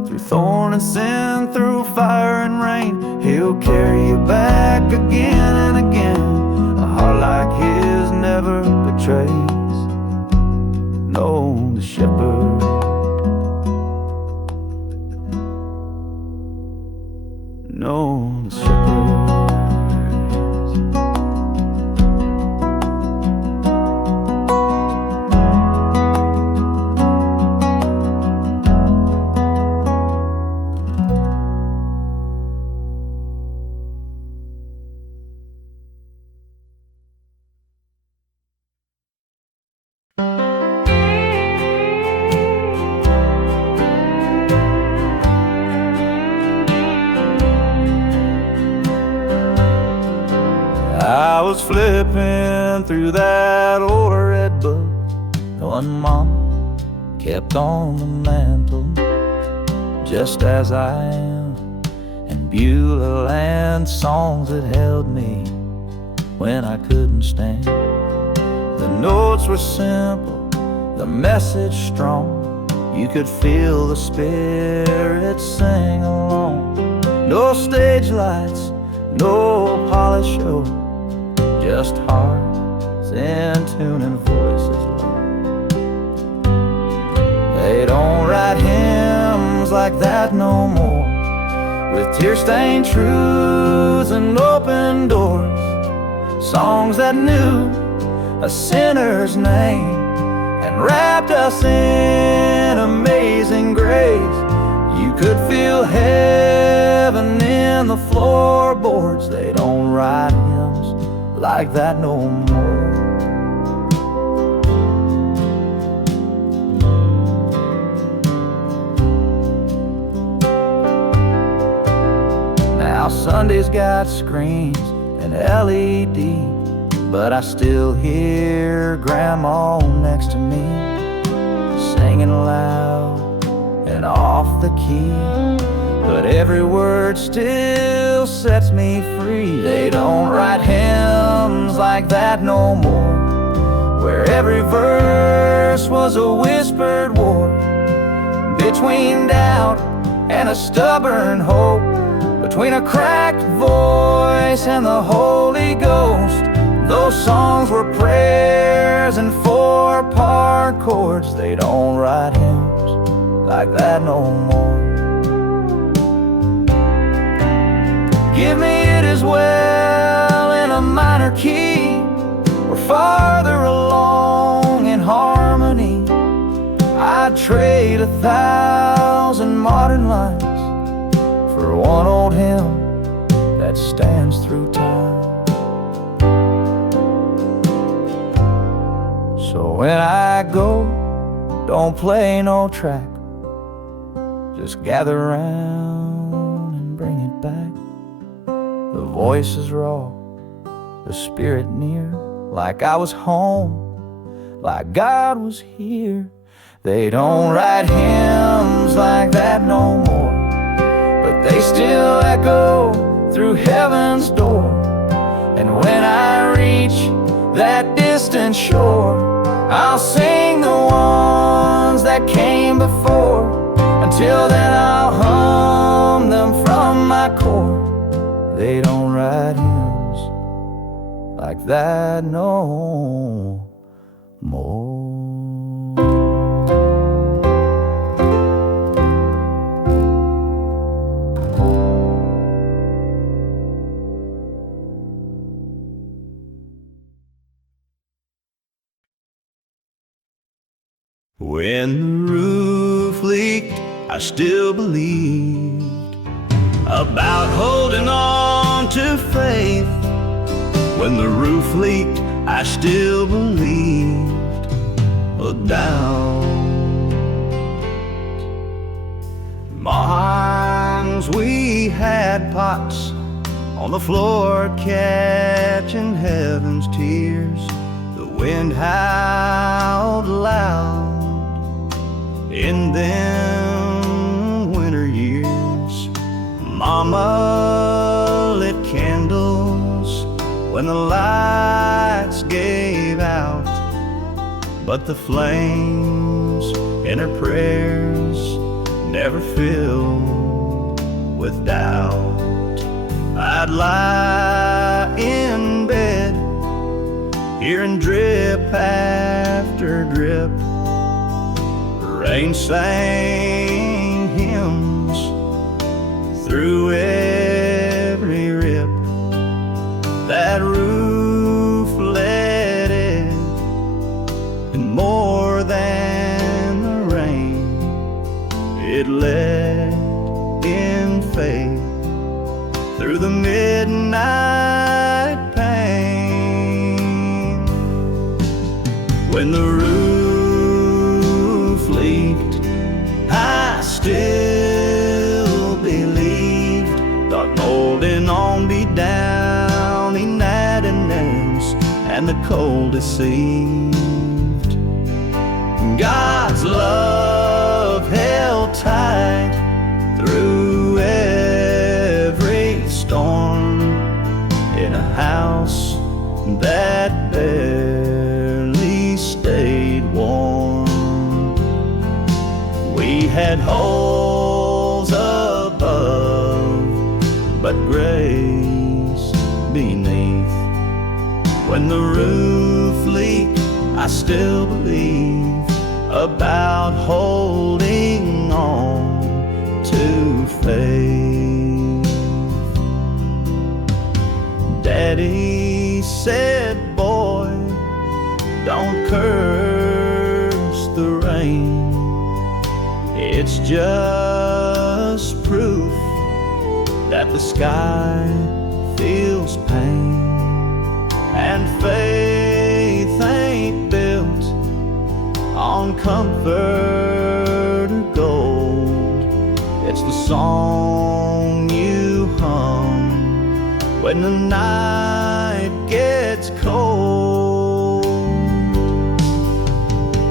Through thorn and sin, through fire and rain, he'll carry you back again and again. A heart like his never betrays. No, the shepherd. No, the shepherd. I was flipping through that old red book when Mama kept on the mantle, just as I am, and Beulah Land songs that held me when I couldn't stand. The notes were simple, the message strong. You could feel the spirit sing along. No stage lights, no polished show, just hearts in tune and voices low. They don't write hymns like that no more, with tear-stained truths and open doors. Songs that knew a sinner's name and wrapped us in amazing grace. You could feel heaven in the floorboards. They don't write hymns like that no more. Now Sunday's got screens and LED, but I still hear Grandma next to me, singing loud and off the key. But every word still sets me free. They don't write hymns like that no more, where every verse was a whispered war between doubt and a stubborn hope, between a cracked voice and the Holy Ghost. Those songs were prayers and four-part chords. They don't write hymns like that no more. Give me it as well in a minor key, or farther along in harmony. I'd trade 1,000 modern lines for one old hymn that stands through time. So when I go, don't play no track, just gather round and bring it back. The voice is raw, the spirit near, like I was home, like God was here. They don't write hymns like that no more, but they still echo through heaven's door. And when I reach that distant shore, I'll sing the ones that came before. Until then I'll hum them from my core. They don't write hymns like that no more. When the roof leaked, I still believed about holding on to faith. When the roof leaked, I still believed down. Moms, we had pots on the floor catching heaven's tears. The wind howled loud in them winter years. Mama lit candles when the lights gave out. but the flames in her prayers never filled with doubt. I'd lie in bed, hearing drip after drip. Rain sang hymns through every rip. That roof let it, and more than the rain, it let in faith through the midnight pain. When the roof leaked, I still believed. Thought holding on be down in nightness and the cold deceived. God's love held tight through every storm in a house that barely stayed warm. We had holes above, but grace beneath. When the roof leaked, I still believe about holding on to faith. Daddy said, boy, don't curse the rain. It's just proof that the sky feels pain. And faith ain't built on comfort or gold. It's the song you hum when the night gets cold.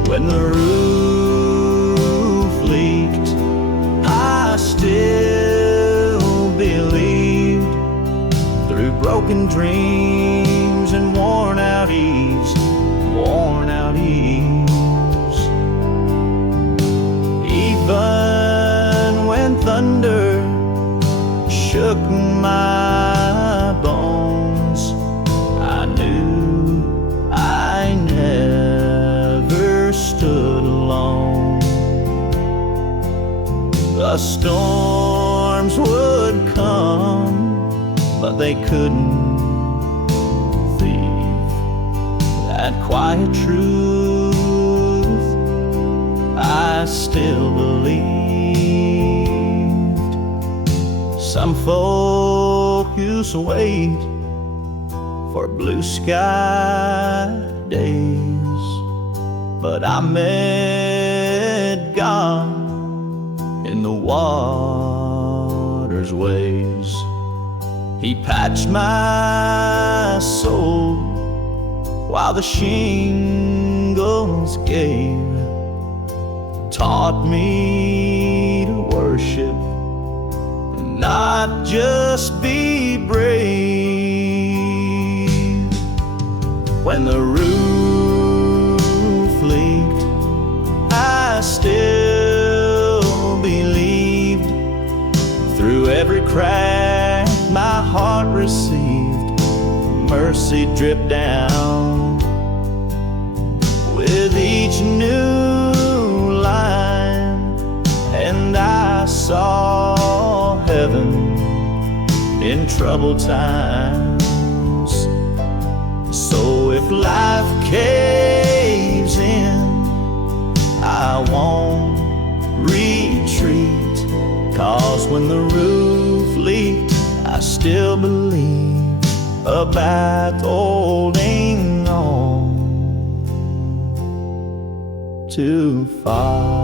When the roof leaked, I still believed. Through broken dreams and worn out eves, worn out eves. Even when thunder shook my bones, I knew I never stood alone. The storms would come, but they couldn't thieve that quiet truth I still believed. Some folks wait for blue sky days, but I met God in the water's waves. He patched my soul while the shingles gave, taught me to worship, not just be brave. When the roof leaked, I still believed. Through every crack my heart received, mercy dripped down. With each new line, and I saw heaven in troubled times. So if life caves in, I won't retreat, 'cause when the roof leaked, I still believe about holding on to far.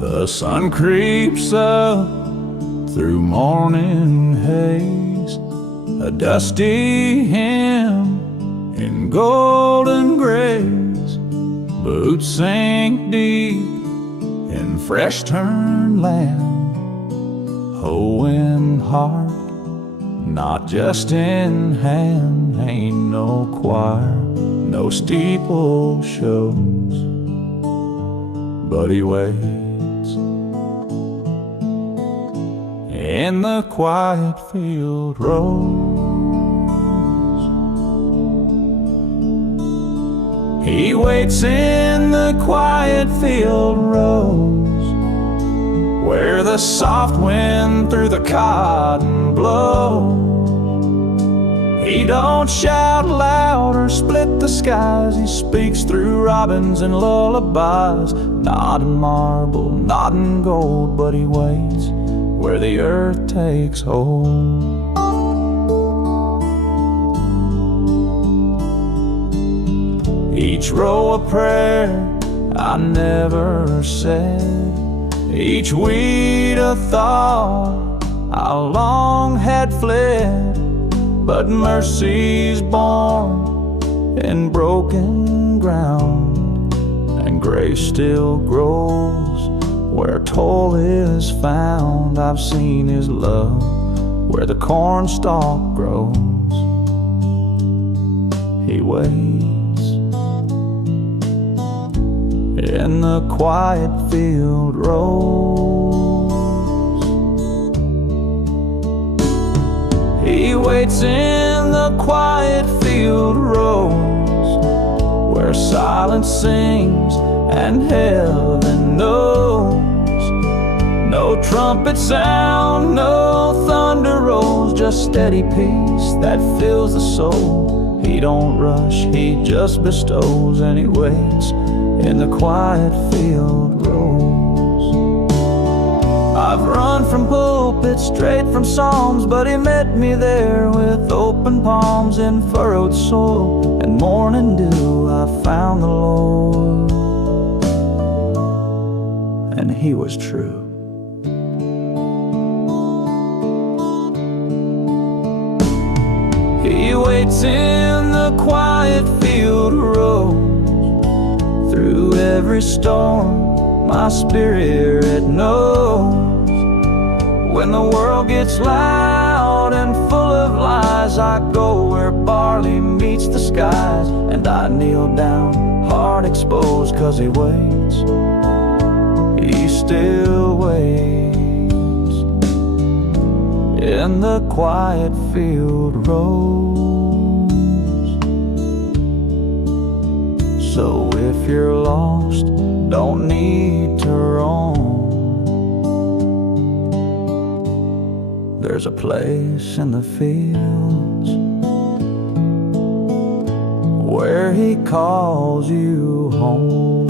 The sun creeps up through morning haze, a dusty hymn in golden grays. Boots sink deep in fresh turned land, hoe in heart, not just in hand. Ain't no choir, no steeple shows, but he waits in the quiet field rows. He waits in the quiet field rows, where the soft wind through the cotton blows. He don't shout loud or split the skies. He speaks through robins and lullabies, not in marble, not in gold, but he waits where the earth takes hold. Each row a prayer I never said, each weed a thought I long had fled. But mercy's born in broken ground, and grace still grows where toil is found. I've seen his love where the cornstalk grows. He waits in the quiet field rows. He waits in the quiet field rows, where silence sings and heaven knows. No trumpet sound, no thunder rolls, just steady peace that fills the soul. He don't rush, he just bestows, and he waits in the quiet field rows. I've run from pulpits, straight from psalms, but he met me there with open palms in furrowed soil. And morning dew, I found the Lord, and he was true. He waits in the quiet field rows, through every storm my spirit knows. When the world gets loud and full of lies, I go where barley meets the skies, and I kneel down, heart exposed, 'cause he waits, he still waits in the quiet field rows. So if you're lost, don't need to roam. There's a place in the fields where he calls you home.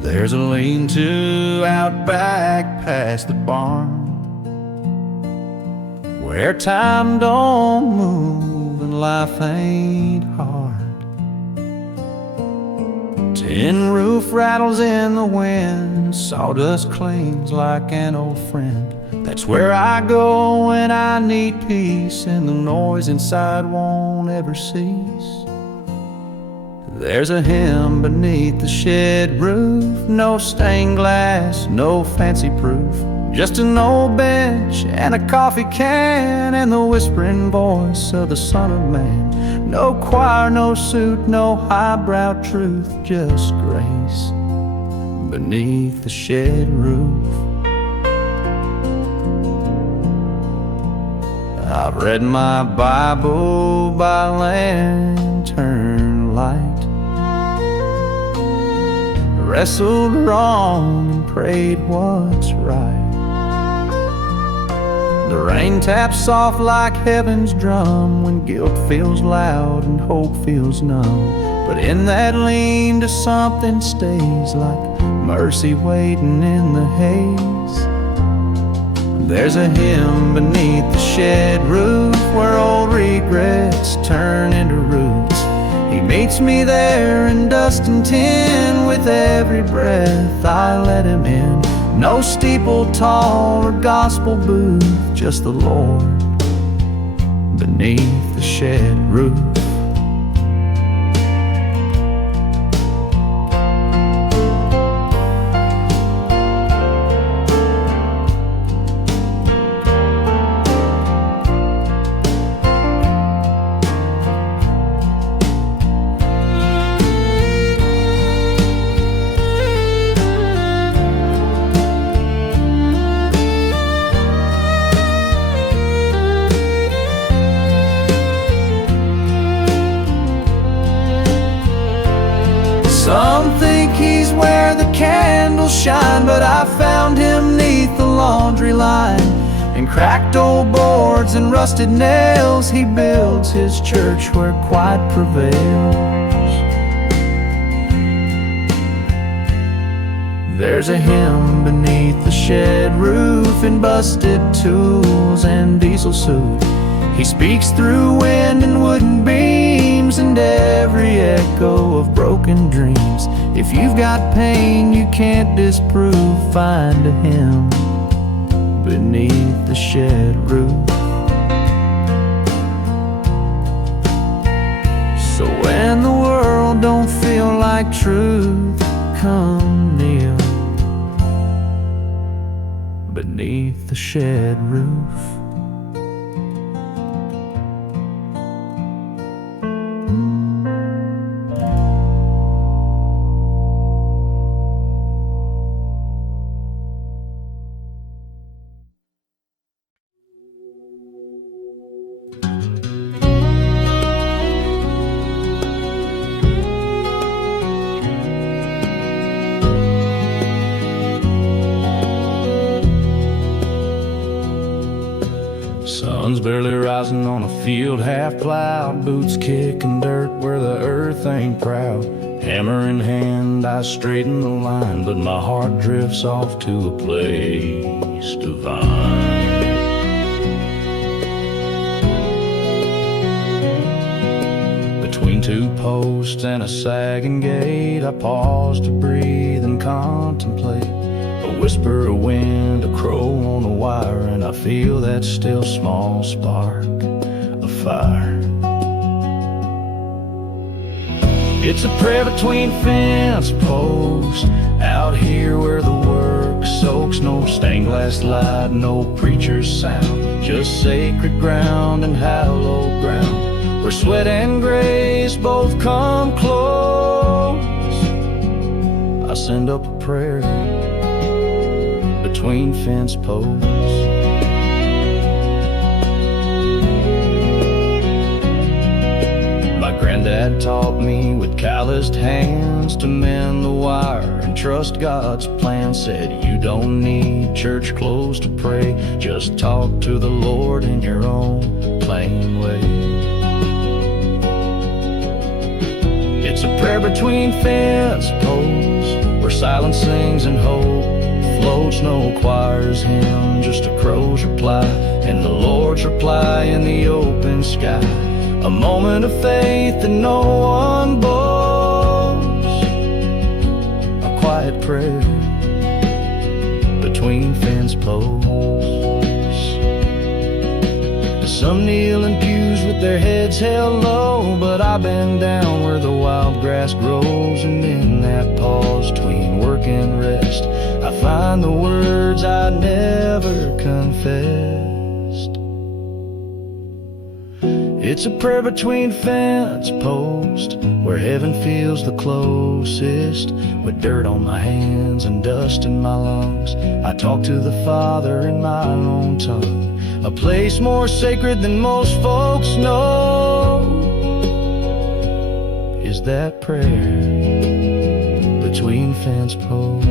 There's a lean-to out back past the barn, where time don't move and life ain't hard. Tin roof rattles in the wind, sawdust clings like an old friend. That's where I go when I need peace, and the noise inside won't ever cease. There's a hymn beneath the shed roof, no stained glass, no fancy proof, just an old bench and a coffee can, and the whispering voice of the Son of Man. No choir, no suit, no highbrow truth, just grace beneath the shed roof. I've read my Bible by lantern light, wrestled wrong and prayed what's right. The rain taps soft like heaven's drum, when guilt feels loud and hope feels numb. But in that lean to something stays, like mercy waiting in the haze. There's a hymn beneath the shed roof where old regrets turn into roots. He meets me there in dust and tin. With every breath I let him in. No steeple tall or gospel booth, just the Lord beneath the shed roof. Some think he's where the candles shine, but I found him neath the laundry line. In cracked old boards and rusted nails, he builds his church where quiet prevails. There's a hymn beneath the shed roof in busted tools and diesel suit. He speaks through wind and wooden beams and every echo of broken dreams. If you've got pain you can't disprove, find a hymn beneath the shed roof. So when the world don't feel like truth, come kneel beneath the shed roof. Sun's barely rising on a field half plowed, boots kicking dirt where the earth ain't proud. Hammer in hand I straighten the line, but my heart drifts off to a place divine. Between two posts and a sagging gate, I pause to breathe and contemplate. A whisper of wind, a crow on a wire, and I feel that still small spark of fire. It's a prayer between fence posts, out here where the work soaks. No stained glass light, no preacher's sound, just sacred ground and hallowed ground, where sweat and grace both come close. I send up a prayer between fence posts. My granddad taught me with calloused hands to mend the wire and trust God's plan. Said you don't need church clothes to pray, just talk to the Lord in your own plain way. It's a prayer between fence posts, where silence sings and hope floats. No choir's hymn, just a crow's reply, and the Lord's reply in the open sky. A moment of faith that no one boasts, a quiet prayer between fence posts. Some kneel in pews with their heads held low, but I bend down where the wild grass grows. And in that pause between work and rest, I find the words I never confessed. It's a prayer between fence posts, where heaven feels the closest. With dirt on my hands and dust in my lungs, I talk to the Father in my own tongue. A place more sacred than most folks know is that prayer between fence posts.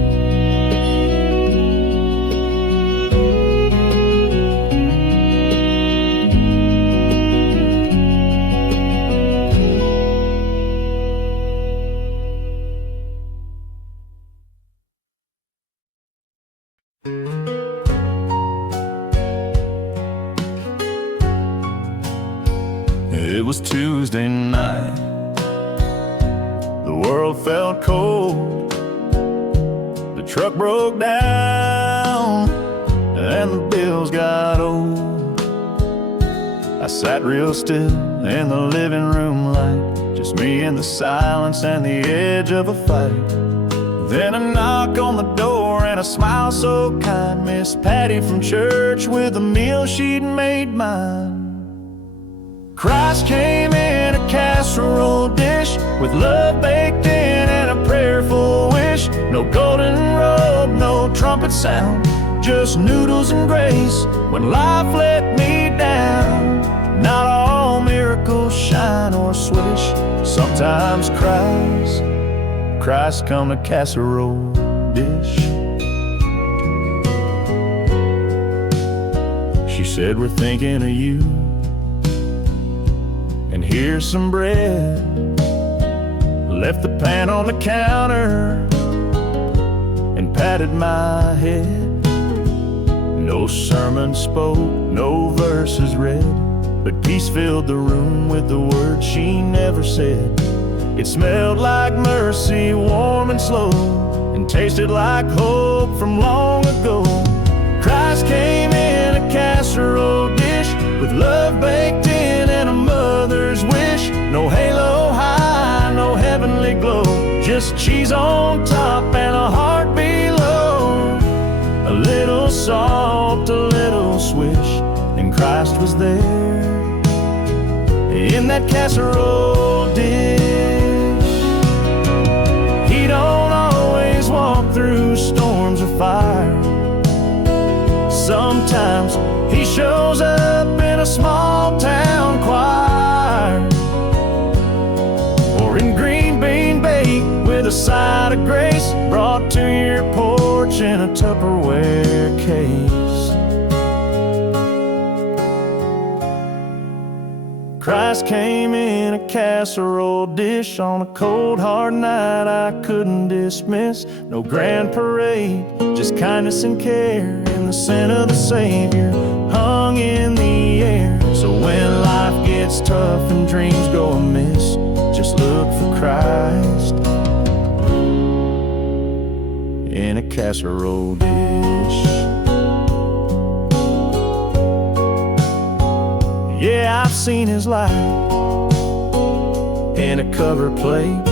was Tuesday night. The world felt cold. The truck broke down and the bills got old. I sat real still in the living room light, just me in the silence and the edge of a fight. Then a knock on the door and a smile so kind, Miss Patty from church with a meal she'd made mine. Christ came in a casserole dish with love baked in and a prayerful wish. No golden robe, no trumpet sound, just noodles and grace when life let me down. Not all miracles shine or swish. Sometimes Christ come a casserole dish. She said, we're thinking of you, and here's some bread. Left the pan on the counter and patted my head. No sermon spoke, no verses read, but peace filled the room with the words she never said. It smelled like mercy, warm and slow, and tasted like hope from long ago. Christ came in a casserole dish with love baked in and a mother's wish. No halo high, no heavenly glow, just cheese on top and a heart below. A little salt, a little swish, and Christ was there in that casserole dish. He don't always walk through storms of fire. Sometimes he shows up in a small town choir, or in green bean bake with a side of grace, brought to your porch in a Tupperware case. Christ came in a casserole dish on a cold, hard night I couldn't dismiss. No grand parade, just kindness and care, and the scent of the Savior hung in the air. So when life gets tough and dreams go amiss, just look for Christ in a casserole dish. Yeah, I've seen his light in a cover plate.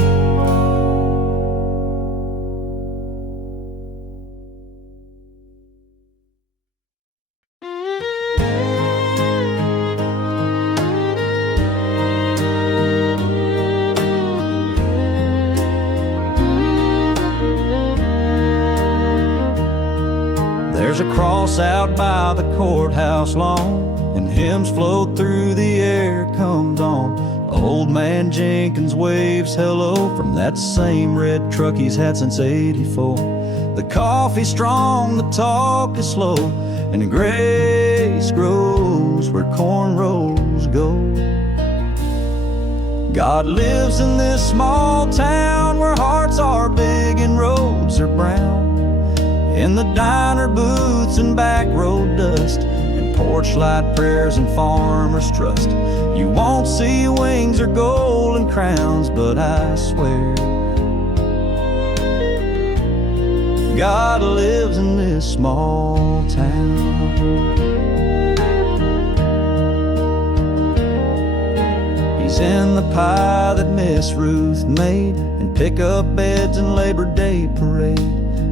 There's a cross out by the courthouse lawn, and hymns float through the air, comes on. Old man Jenkins waves hello from that same red truck he's had since '84. The coffee's strong, the talk is slow, and the grace grows where cornrows go. God lives in this small town where hearts are big and roads are brown. In the diner booths and back road dust, porch light prayers and farmers' trust, you won't see wings or golden crowns, but I swear God lives in this small town. He's in the pie that Miss Ruth made, and pick-up beds and Labor Day parade.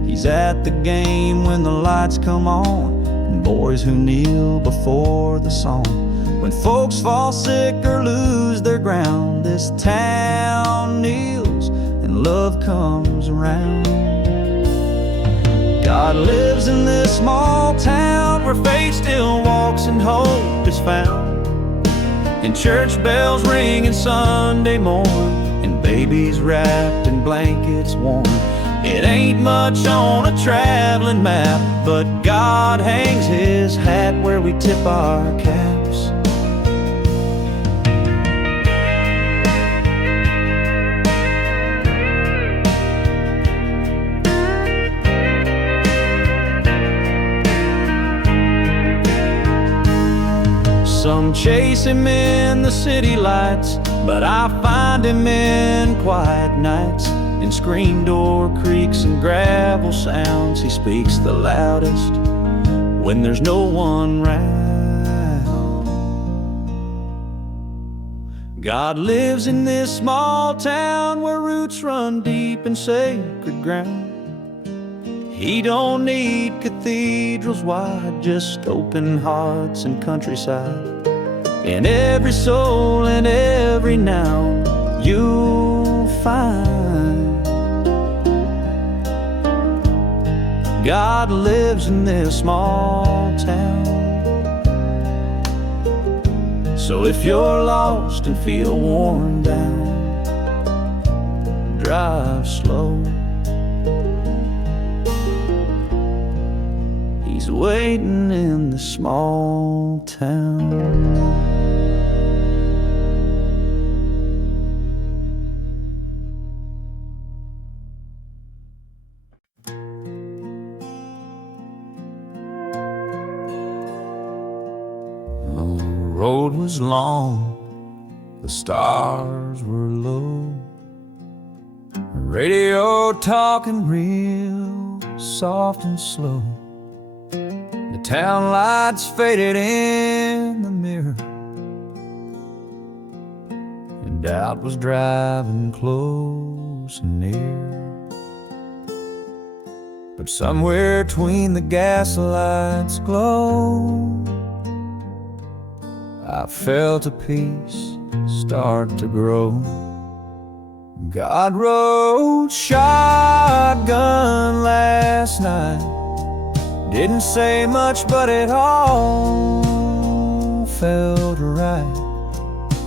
He's at the game when the lights come on, boys who kneel before the song. When folks fall sick or lose their ground, this town kneels and love comes around. God lives in this small town where faith still walks and hope is found, and church bells ring in Sunday morn, and babies wrapped in blankets warm. It ain't much on a traveling map, but God hangs his hat where we tip our caps. Some chase him in the city lights, but I find him in quiet nights. In screen door creaks and gravel sounds, he speaks the loudest when there's no one round. God lives in this small town where roots run deep in sacred ground. He don't need cathedrals wide, just open hearts and countryside. In every soul and every noun you'll find God lives in this small town. So if you're lost and feel worn down, drive slow. He's waiting in the small town. The road was long, the stars were low, radio talking real soft and slow. The town lights faded in the mirror, and doubt was driving close and near. But somewhere between the gaslight's glow, I felt a peace start to grow. God rode shotgun last night. Didn't say much, but it all felt right.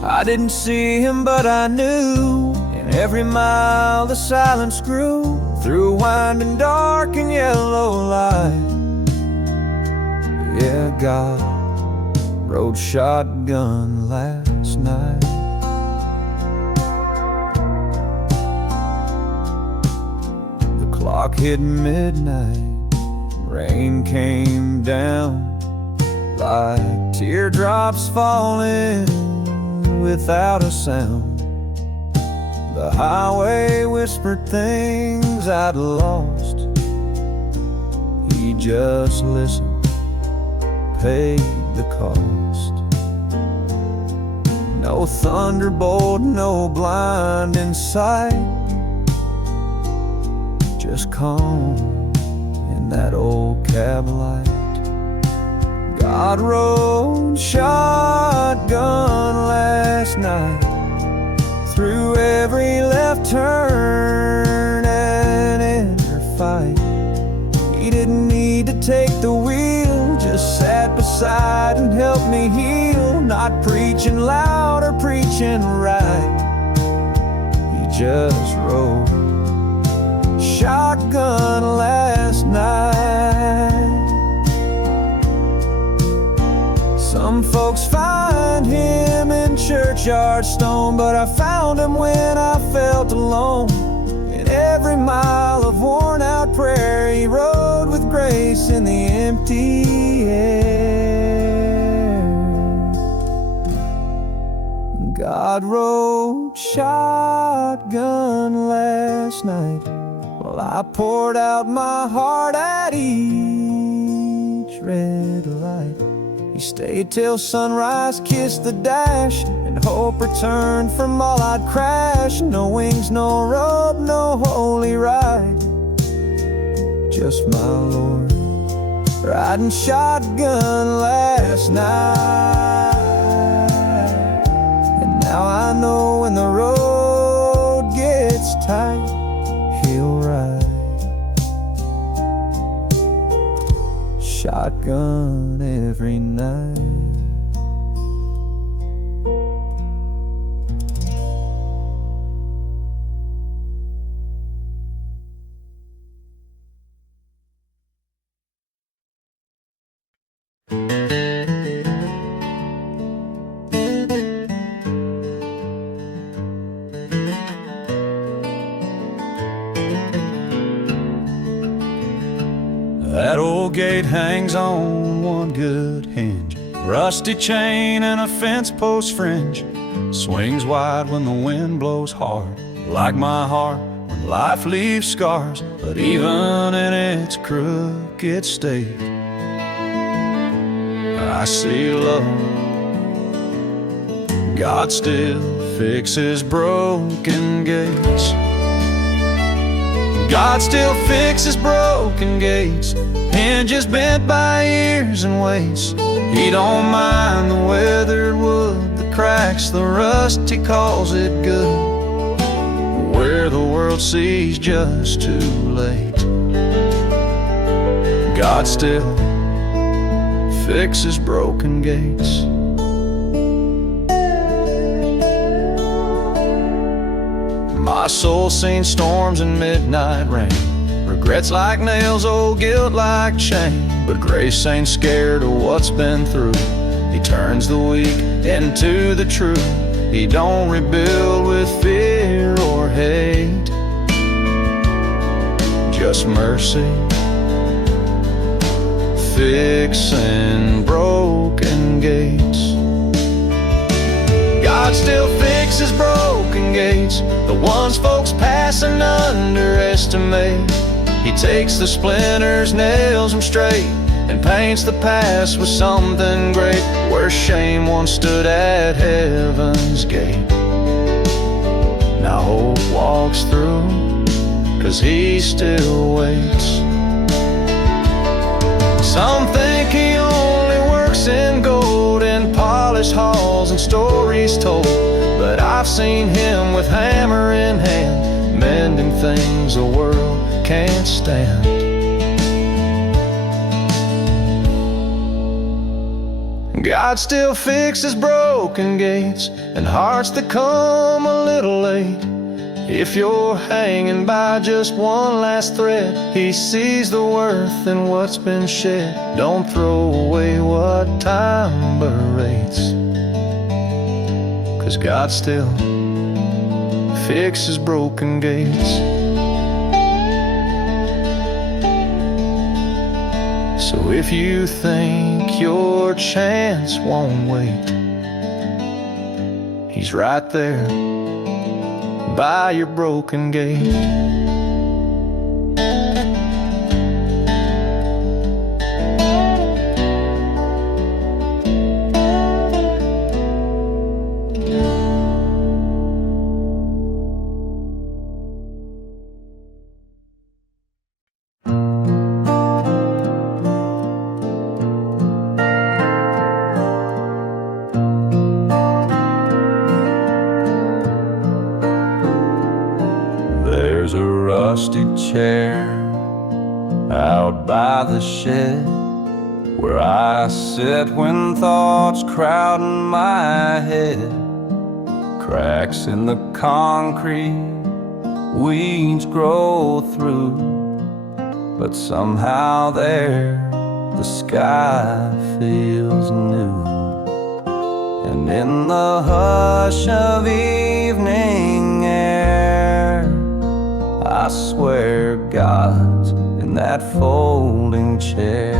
I didn't see him, but I knew. In every mile the silence grew, through winding dark and yellow light. Yeah, God rode shotgun last night. The clock hit midnight, rain came down like teardrops falling without a sound. The highway whispered things I'd lost. He just listened, paid the cost. No thunderbolt, no blinding sight, just calm in that old cab light. God rode shotgun last night, through every left turn and every fight. He didn't need to take the wheel, just sat beside and helped me heal. Not preaching loud or preaching right, he just rode shotgun last night. Some folks find him in churchyard stone, but I found him when I felt alone. In every mile of worn out prayer, he rode with grace in the empty air. God rode shotgun last night, while I poured out my heart at each red light. He stayed till sunrise, kissed the dash, and hope returned from all I'd crashed. No wings, no robe, no holy ride, just my Lord riding shotgun last night. And now I know when the road gets tight, he'll ride shotgun every night. That old gate hangs on one good hinge, Rusty chain and a fence post fringe swings wide when the wind blows hard, like my heart when life leaves scars. But even in its crooked state, I see love. God still fixes broken gates. God still fixes broken gates. Hinges bent by years and weights. He don't mind the weathered wood, the cracks, the rust, he calls it good. Where the world sees just too late, God still fixes broken gates. My soul's seen storms and midnight rain, regrets like nails, old guilt like chain. But grace ain't scared of what's been through. He turns the weak into the true. He don't rebuild with fear or hate, just mercy, fixing broken gates. God still fixes broken gates, the ones folks pass and underestimate. He takes the splinters, nails them straight, and paints the past with something great. Where shame once stood at heaven's gate, now hope walks through, 'cause he still waits. Some think he only works in gold, in polished halls and stories told, but I've seen him with hammer in hand, mending things the world can't stand. God still fixes broken gates and hearts that come a little late. If you're hanging by just one last thread, he sees the worth in what's been shed. Don't throw away what time berates, 'cause God still fixes broken gates. So if you think your chance won't wait, he's right there by your broken gate. There's a rusty chair out by the shed where I sit when thoughts crowd in my head. Cracks in the concrete, weeds grow through, but somehow there the sky feels new. And in the hush of evening air, I swear God's in that folding chair.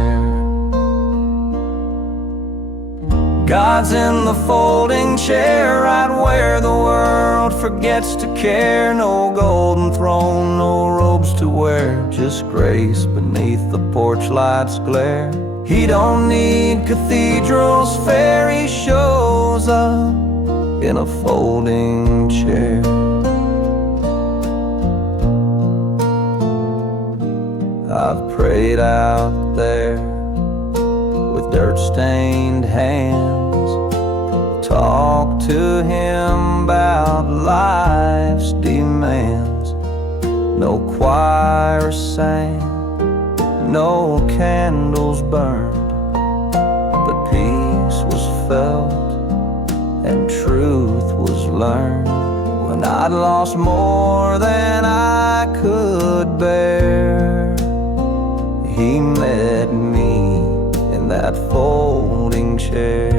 God's in the folding chair, right where the world forgets to care. No golden throne, no robes to wear, just grace beneath the porch light's glare. He don't need cathedrals, fair, he shows up in a folding chair. I've prayed out there with dirt-stained hands, talked to him about life's demands. No choir sang, no candles burned, but peace was felt and truth was learned. When I'd lost more than I could bear, he met me in that folding chair.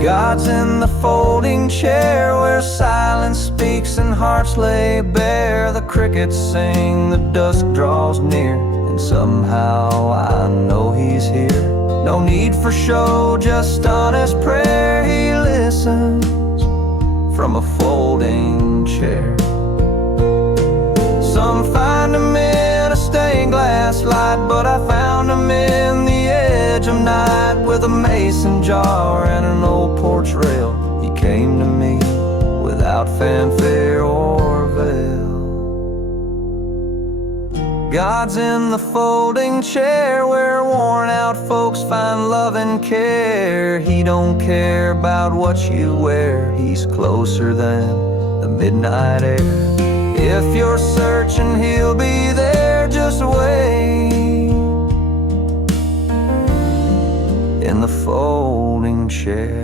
God's in the folding chair where silence speaks and hearts lay bare. The crickets sing, the dusk draws near, and somehow I know he's here. No need for show, just honest prayer. He listens from a folding chair. Some find him in a stained glass light, but I found him in the edge of night with a mason jar and an old porch rail. He came to me without fanfare or veil. God's in the folding chair where worn out folks find love and care. He don't care about what you wear, he's closer than the midnight air. If you're searching, he'll be there, just wait in the folding chair.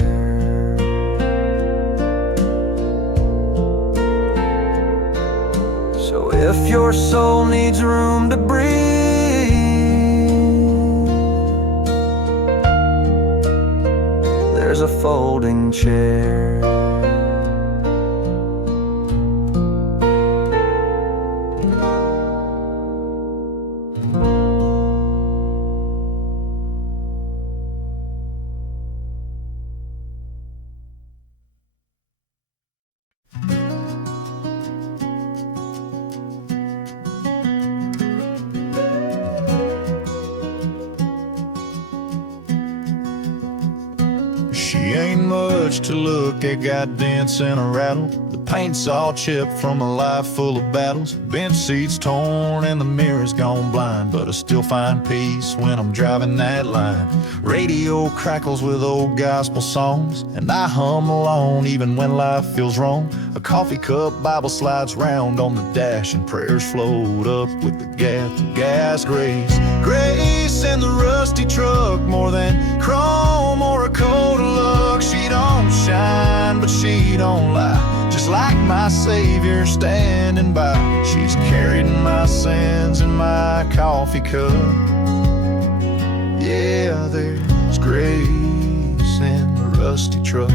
So if your soul needs room to breathe, there's a folding chair. She ain't much to look at, got dents and a rattle. The paint's all chipped from a life full of battles. Bench seats torn and the mirror's gone blind, but I still find peace when I'm driving that line. Radio crackles with old gospel songs, and I hum along even when life feels wrong. A coffee cup Bible slides round on the dash, and prayers float up with the gas. Grace in the rusty truck, more than chrome or a coat of luck. She don't shine, but she don't lie, just like my Savior standing by. She's carried my sins in my coffee cup. Yeah, there's grace in the rusty truck.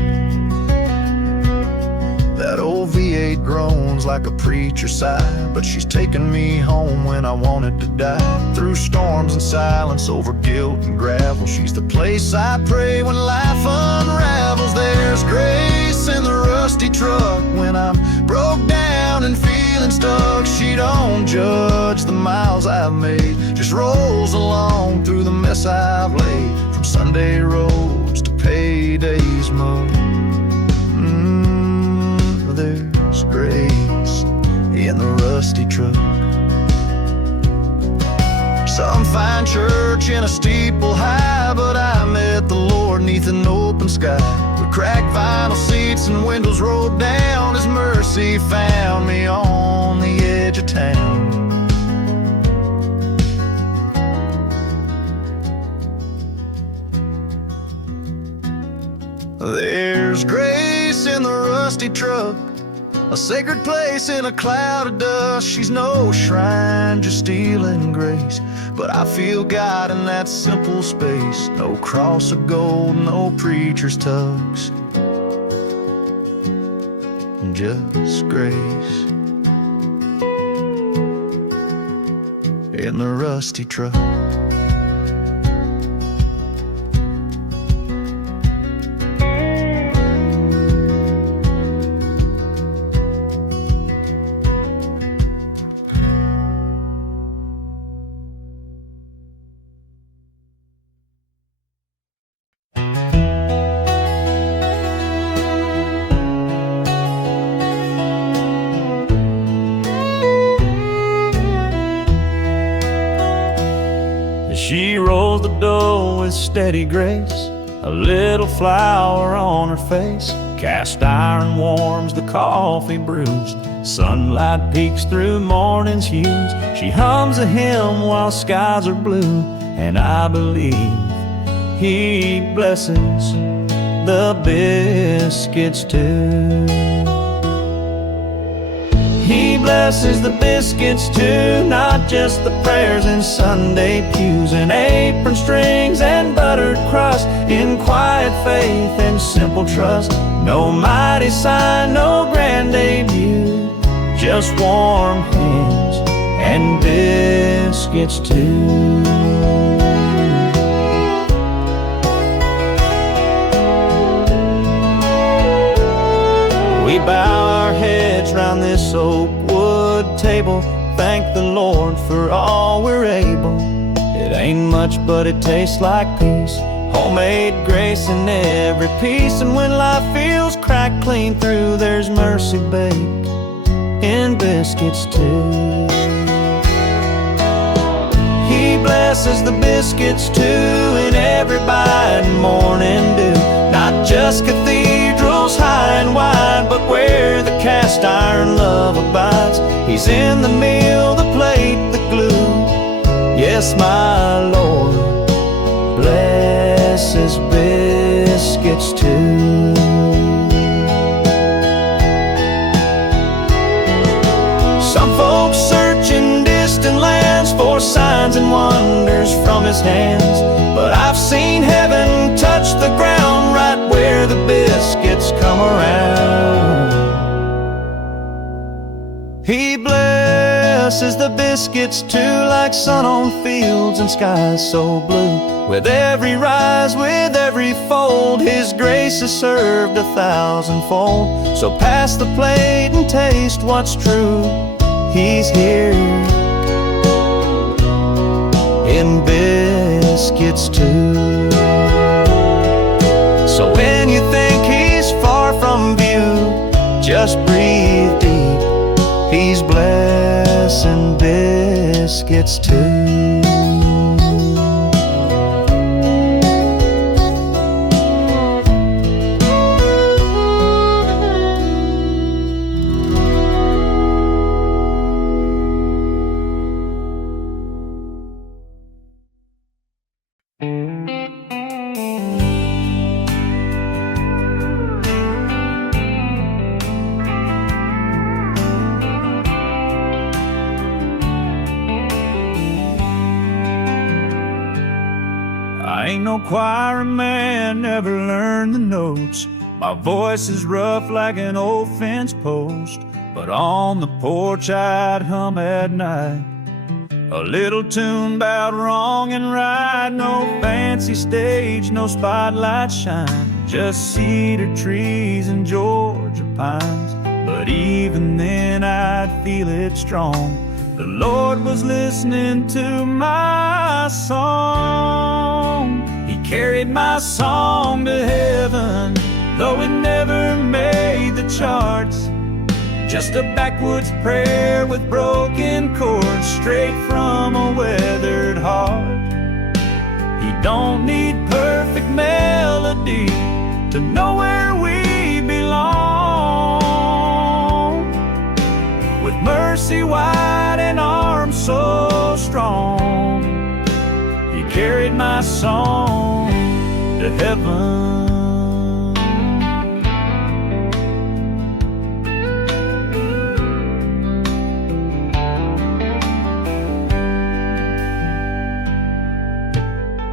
That old V8 groans like a preacher's sigh, but she's taking me home when I wanted to die. Through storms and silence, over guilt and gravel, she's the place I pray when life unravels. There's grace in the rusty truck when I'm broke down and feeling stuck. She don't judge the miles I've made, just rolls along through the mess I've laid. From Sunday roads to payday's mode, there's grace in the rusty truck. Some find church in a steeple high, but I met the Lord neath an open sky. With cracked vinyl seats and windows rolled down, His mercy found me on the edge of town. There's grace in the rusty truck, a sacred place in a cloud of dust. She's no shrine, just steel and grace, but I feel God in that simple space. No cross of gold, no preacher's tux, just grace in the rusty truck. She rolls the dough with steady grace, a little flour on her face. Cast iron warms the coffee brews, sunlight peeks through morning's hues. She hums a hymn while skies are blue, and I believe He blesses the biscuits too. He blesses the biscuits too, not just the prayers in Sunday pews, and apron strings and buttered crust, in quiet faith and simple trust. No mighty sign, no grand debut, just warm hands and biscuits too. We bow our heads round this oak wood table, thank the Lord for all we're able. It ain't much, but it tastes like peace, homemade grace in every piece. And when life feels cracked clean through, there's mercy baked in biscuits too. He blesses the biscuits too in every bite and morning dew. Not just cathedrals high and wide, but where the cast iron love abides. He's in the meal, the plate, the glue. Yes, my Lord blesses biscuits too. Some folks search in distant lands for signs and wonders from His hands, but I've seen heaven touch the ground right where the biscuits come around. He blesses the biscuits too, like sun on fields and skies so blue. With every rise, with every fold, His grace is served 1,000-fold. So pass the plate and taste what's true. He's here in biscuits too. So when you think He's far from view, just breathe deep. He's blessing biscuits too. I ain't no choir man, never learned the notes. My voice is rough like an old fence post, but on the porch I'd hum at night a little tune about wrong and right. No fancy stage, no spotlight shine, just cedar trees and Georgia pines. But even then I'd feel it strong. The Lord was listening to my song. He carried my song to heaven, though it never made the charts. Just a backwoods prayer with broken chords, straight from a weathered heart. He don't need perfect melody to know where we belong. With mercy wide and arms so strong, He carried my song to heaven.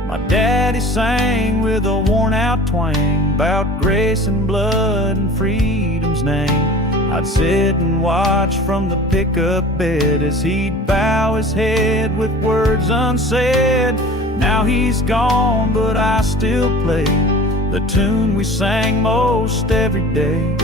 My daddy sang with a worn-out twang about grace and blood and freedom's name. I'd sit and watch from the pickup bed as he'd bow his head with words unsaid. Now he's gone, but I still play the tune we sang most every day.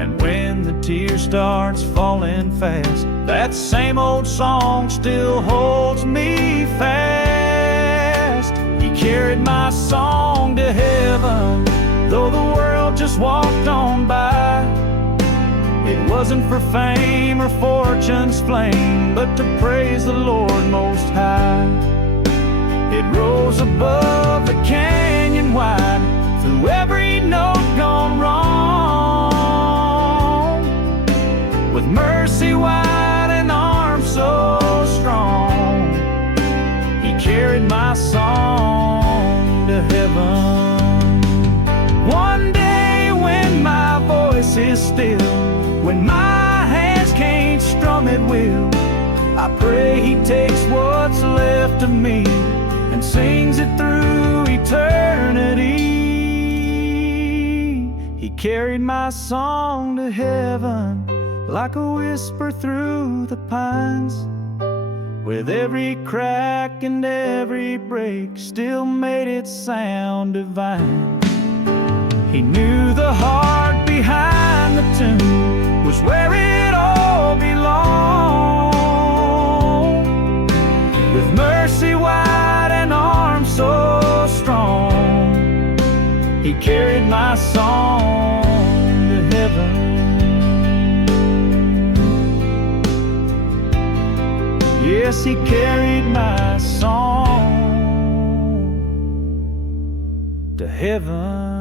And when the tear starts falling fast, that same old song still holds me fast. He carried my song to heaven, though the world just walked on by. It wasn't for fame or fortune's flame, but to praise the Lord Most High. It rose above the canyon wide, through every note gone wrong. With mercy wide and arms so strong, He carried my song to heaven. One day when my voice is still, when my hands can't strum at will, I pray He takes what's left of me and sings it through eternity. He carried my song to heaven like a whisper through the pines. with every crack and every break still made it sound divine. He knew the heart behind the tune was where it all belonged. With mercy wide and arms so strong, he carried my song to heaven. Yes, he carried my song to heaven.